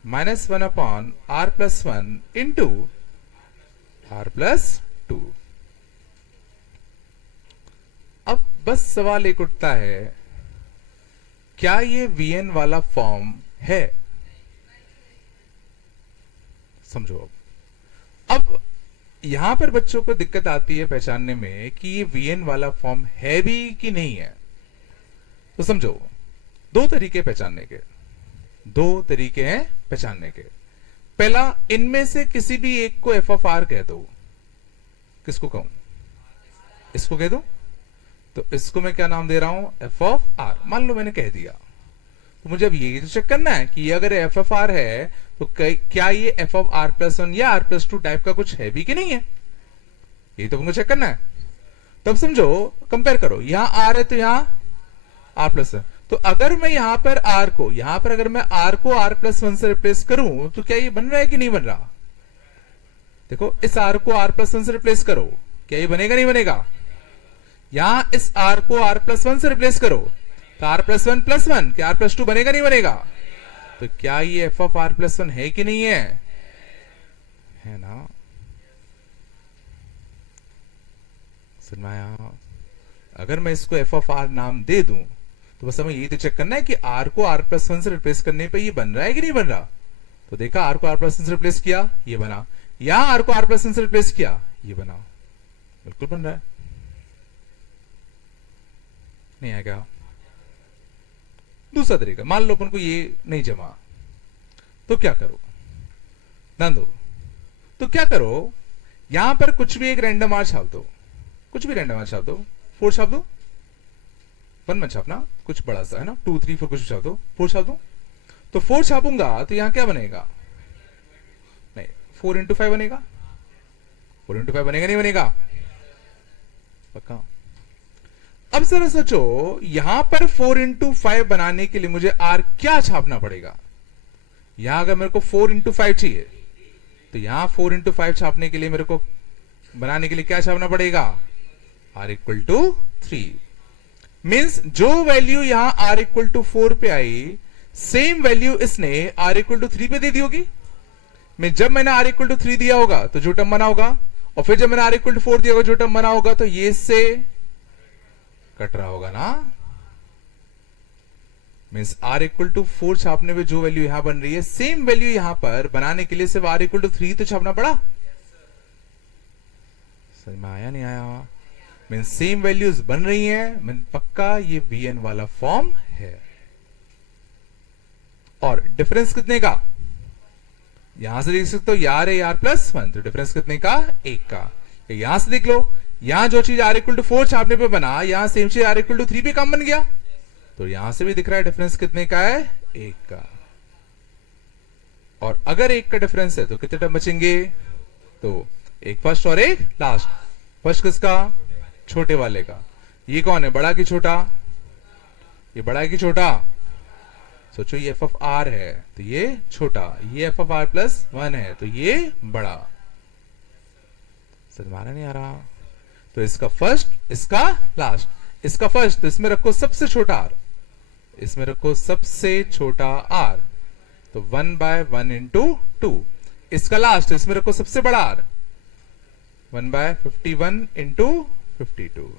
-1 अपॉन r+1 इंटू r+2। अब बस सवाल एक उठता है, क्या ये वीएन वाला फॉर्म है? समझो अब यहां पर बच्चों को दिक्कत आती है पहचानने में कि ये वीएन वाला फॉर्म है भी कि नहीं है। तो समझो, दो तरीके पहचानने के, दो तरीके हैं पहचानने के। पहला, इनमें से किसी भी एक को एफ ऑफ आर कह दो। किसको कहूं? इसको कह दो। तो इसको मैं क्या नाम दे रहा हूं, एफ ऑफ आर। मान लो मैंने कह दिया, तो मुझे अब ये चेक करना है कि ये अगर एफ ऑफ आर है तो क्या ये एफ ऑफ r+1 या r+2 टाइप का कुछ है भी कि नहीं है, ये तो मुझे चेक करना है। तब समझो, कंपेयर करो, यहां r है तो यहां r+1। तो अगर मैं यहां पर r को, यहां पर अगर मैं r को r+1 से रिप्लेस करूं तो क्या ये बन रहा है कि नहीं बन रहा? देखो, इस r को r+1 से रिप्लेस करो, क्या ये बनेगा नहीं बनेगा? यहां इस r को r+1 से रिप्लेस करो तो r+1 + 1, क्या r+2 बनेगा नहीं बनेगा? तो क्या ये एफ ऑफ r+1 है कि नहीं है? है ना। सुनाया, अगर मैं इसको एफ ऑफ आर नाम दे दूं तो बस हमें ये तो चेक करना है कि r को r+1 से रिप्लेस करने पे ये बन रहा है कि नहीं बन रहा। तो देखा, r को r+1 से रिप्लेस किया, ये बना। यहां r को r+1 से रिप्लेस किया, ये बना। बिल्कुल बन रहा है, नहीं आएगा। दूसरा तरीका, मान लो अपन को ये नहीं जमा, तो क्या करो, ध्यान दो। तो क्या करो, यहां पर कुछ भी एक रैंडम आर छाप दो, कुछ भी रैंडम आर छाप दो। 4 छाप दो, 1 मत छापना, कुछ बड़ा सा है ना, 2 3 4 कुछ छाप दो, 4 छाप दो। तो 4 छापूंगा तो यहां क्या बनेगा, नहीं 4 × 5 बनेगा, 4 × 5 बनेगा नहीं बनेगा? पक्का। अब जरा सोचो, यहां पर 4 × 5 बनाने के लिए मुझे r क्या छापना पड़ेगा? यहां अगर मेरे को 4 × 5 चाहिए तो यहां 4 × 5 छापने के लिए मेरे को बनाने के लिए क्या छापना पड़ेगा, r = 3। मींस जो वैल्यू यहां r = 4 पे आई, सेम वैल्यू इसने r = 3 पे दे दी होगी। मैं जब मैंने r = 3 दिया होगा तो जो टर्म बना होगा, और फिर जब मैंने r = 4 दिया होगा जो टर्म बना होगा, तो ये इससे कट रहा होगा ना। मींस r = 4 छापने में जो वैल्यू यहां बन रही है, सेम वैल्यू यहां पर बनाने के लिए सिर्फ r = 3 तो छापना पड़ा। समझ में आया नहीं आया? मींस सेम वैल्यूज बन रही हैं, मींस पक्का ये vn वाला फॉर्म है। और डिफरेंस कितने का, यहां से देख सकते हो, यार है यार +1, तो डिफरेंस कितने का, 1 का। यहां से देख लो, यहां जो चीज r = 4 छापने पे बना, यहां सेम चीज r = 3 पे काम बन गया। तो यहां से भी दिख रहा है डिफरेंस कितने का है, 1 का। और अगर 1 का डिफरेंस है तो कितने टर्म बचेंगे, तो एक फर्स्ट और एक लास्ट। फर्स्ट किसका, छोटे वाले का। ये कौन है, बड़ा कि छोटा? ये बड़ा है कि छोटा? सोचो, ये एफ ऑफ आर है तो ये छोटा, ये एफ ऑफ r+1 है तो ये बड़ा। समझ में नहीं आ रहा? तो इसका फर्स्ट, इसका लास्ट, इसका फर्स्ट, तो इसमें रखो सबसे छोटा r, इसमें रखो सबसे छोटा r, तो 1/1 × 2। इसका लास्ट, इसमें रखो सबसे बड़ा आर, 1/51 इंटू 52।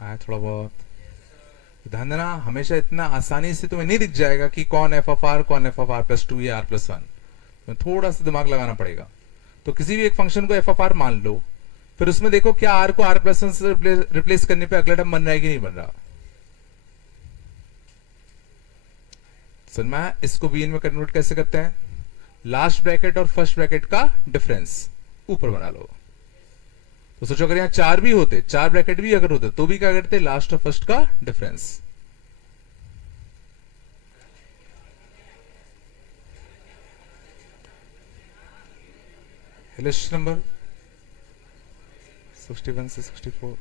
आया थोड़ा बहुत? ध्यान देना, हमेशा इतना आसानी से तुम्हें नहीं दिख जाएगा कि कौन एफ ऑफ आर, कौन एफ ऑफ आर प्लस 2 या आर प्लस 1। तो थोड़ा सा दिमाग लगाना पड़ेगा। तो किसी भी एक फंक्शन को एफ ऑफ आर मान लो, फिर उसमें देखो क्या आर को आर प्लस 1 से रिप्लेस करने पे अगला टर्म बन रहा है कि नहीं बन रहा। समझ में आया? इसको बीएन में कन्वर्ट कैसे करते हैं? लास्ट ब्रैकेट और फर्स्ट ब्रैकेट का डिफरेंस ऊपर बना लो। तो सोचो अगर यहां 4 भी होते, 4 ब्रैकेट भी अगर होते, तो भी क्या करते? लास्ट और फर्स्ट का डिफरेंस। लिस्ट नंबर 61 से 64,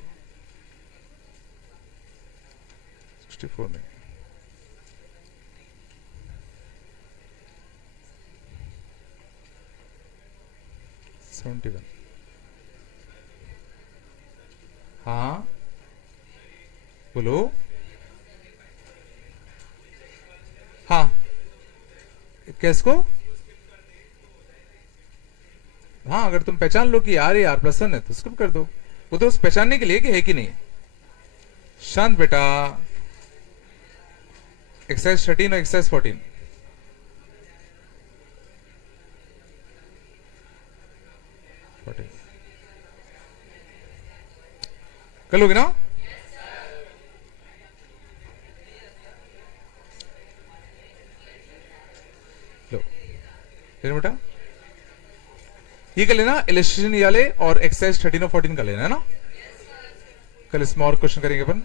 64 में 71। हाँ बोलो। हाँ किसको? हाँ अगर तुम पहचान लो कि यार ये आर प्लस 1 है तो स्किप कर दो। वो तो उस पहचानने के लिए कि है कि नहीं। शांत बेटा, एक्सरसाइज 13 और एक्सरसाइज 14 कर लोगे ना? लो लेना बेटा, ये कर लेना इलस्ट्रेशन ये वाले, और एक्सरसाइज 13 और 14 कर लेना है ना। कल इसमें और क्वेश्चन करेंगे अपन।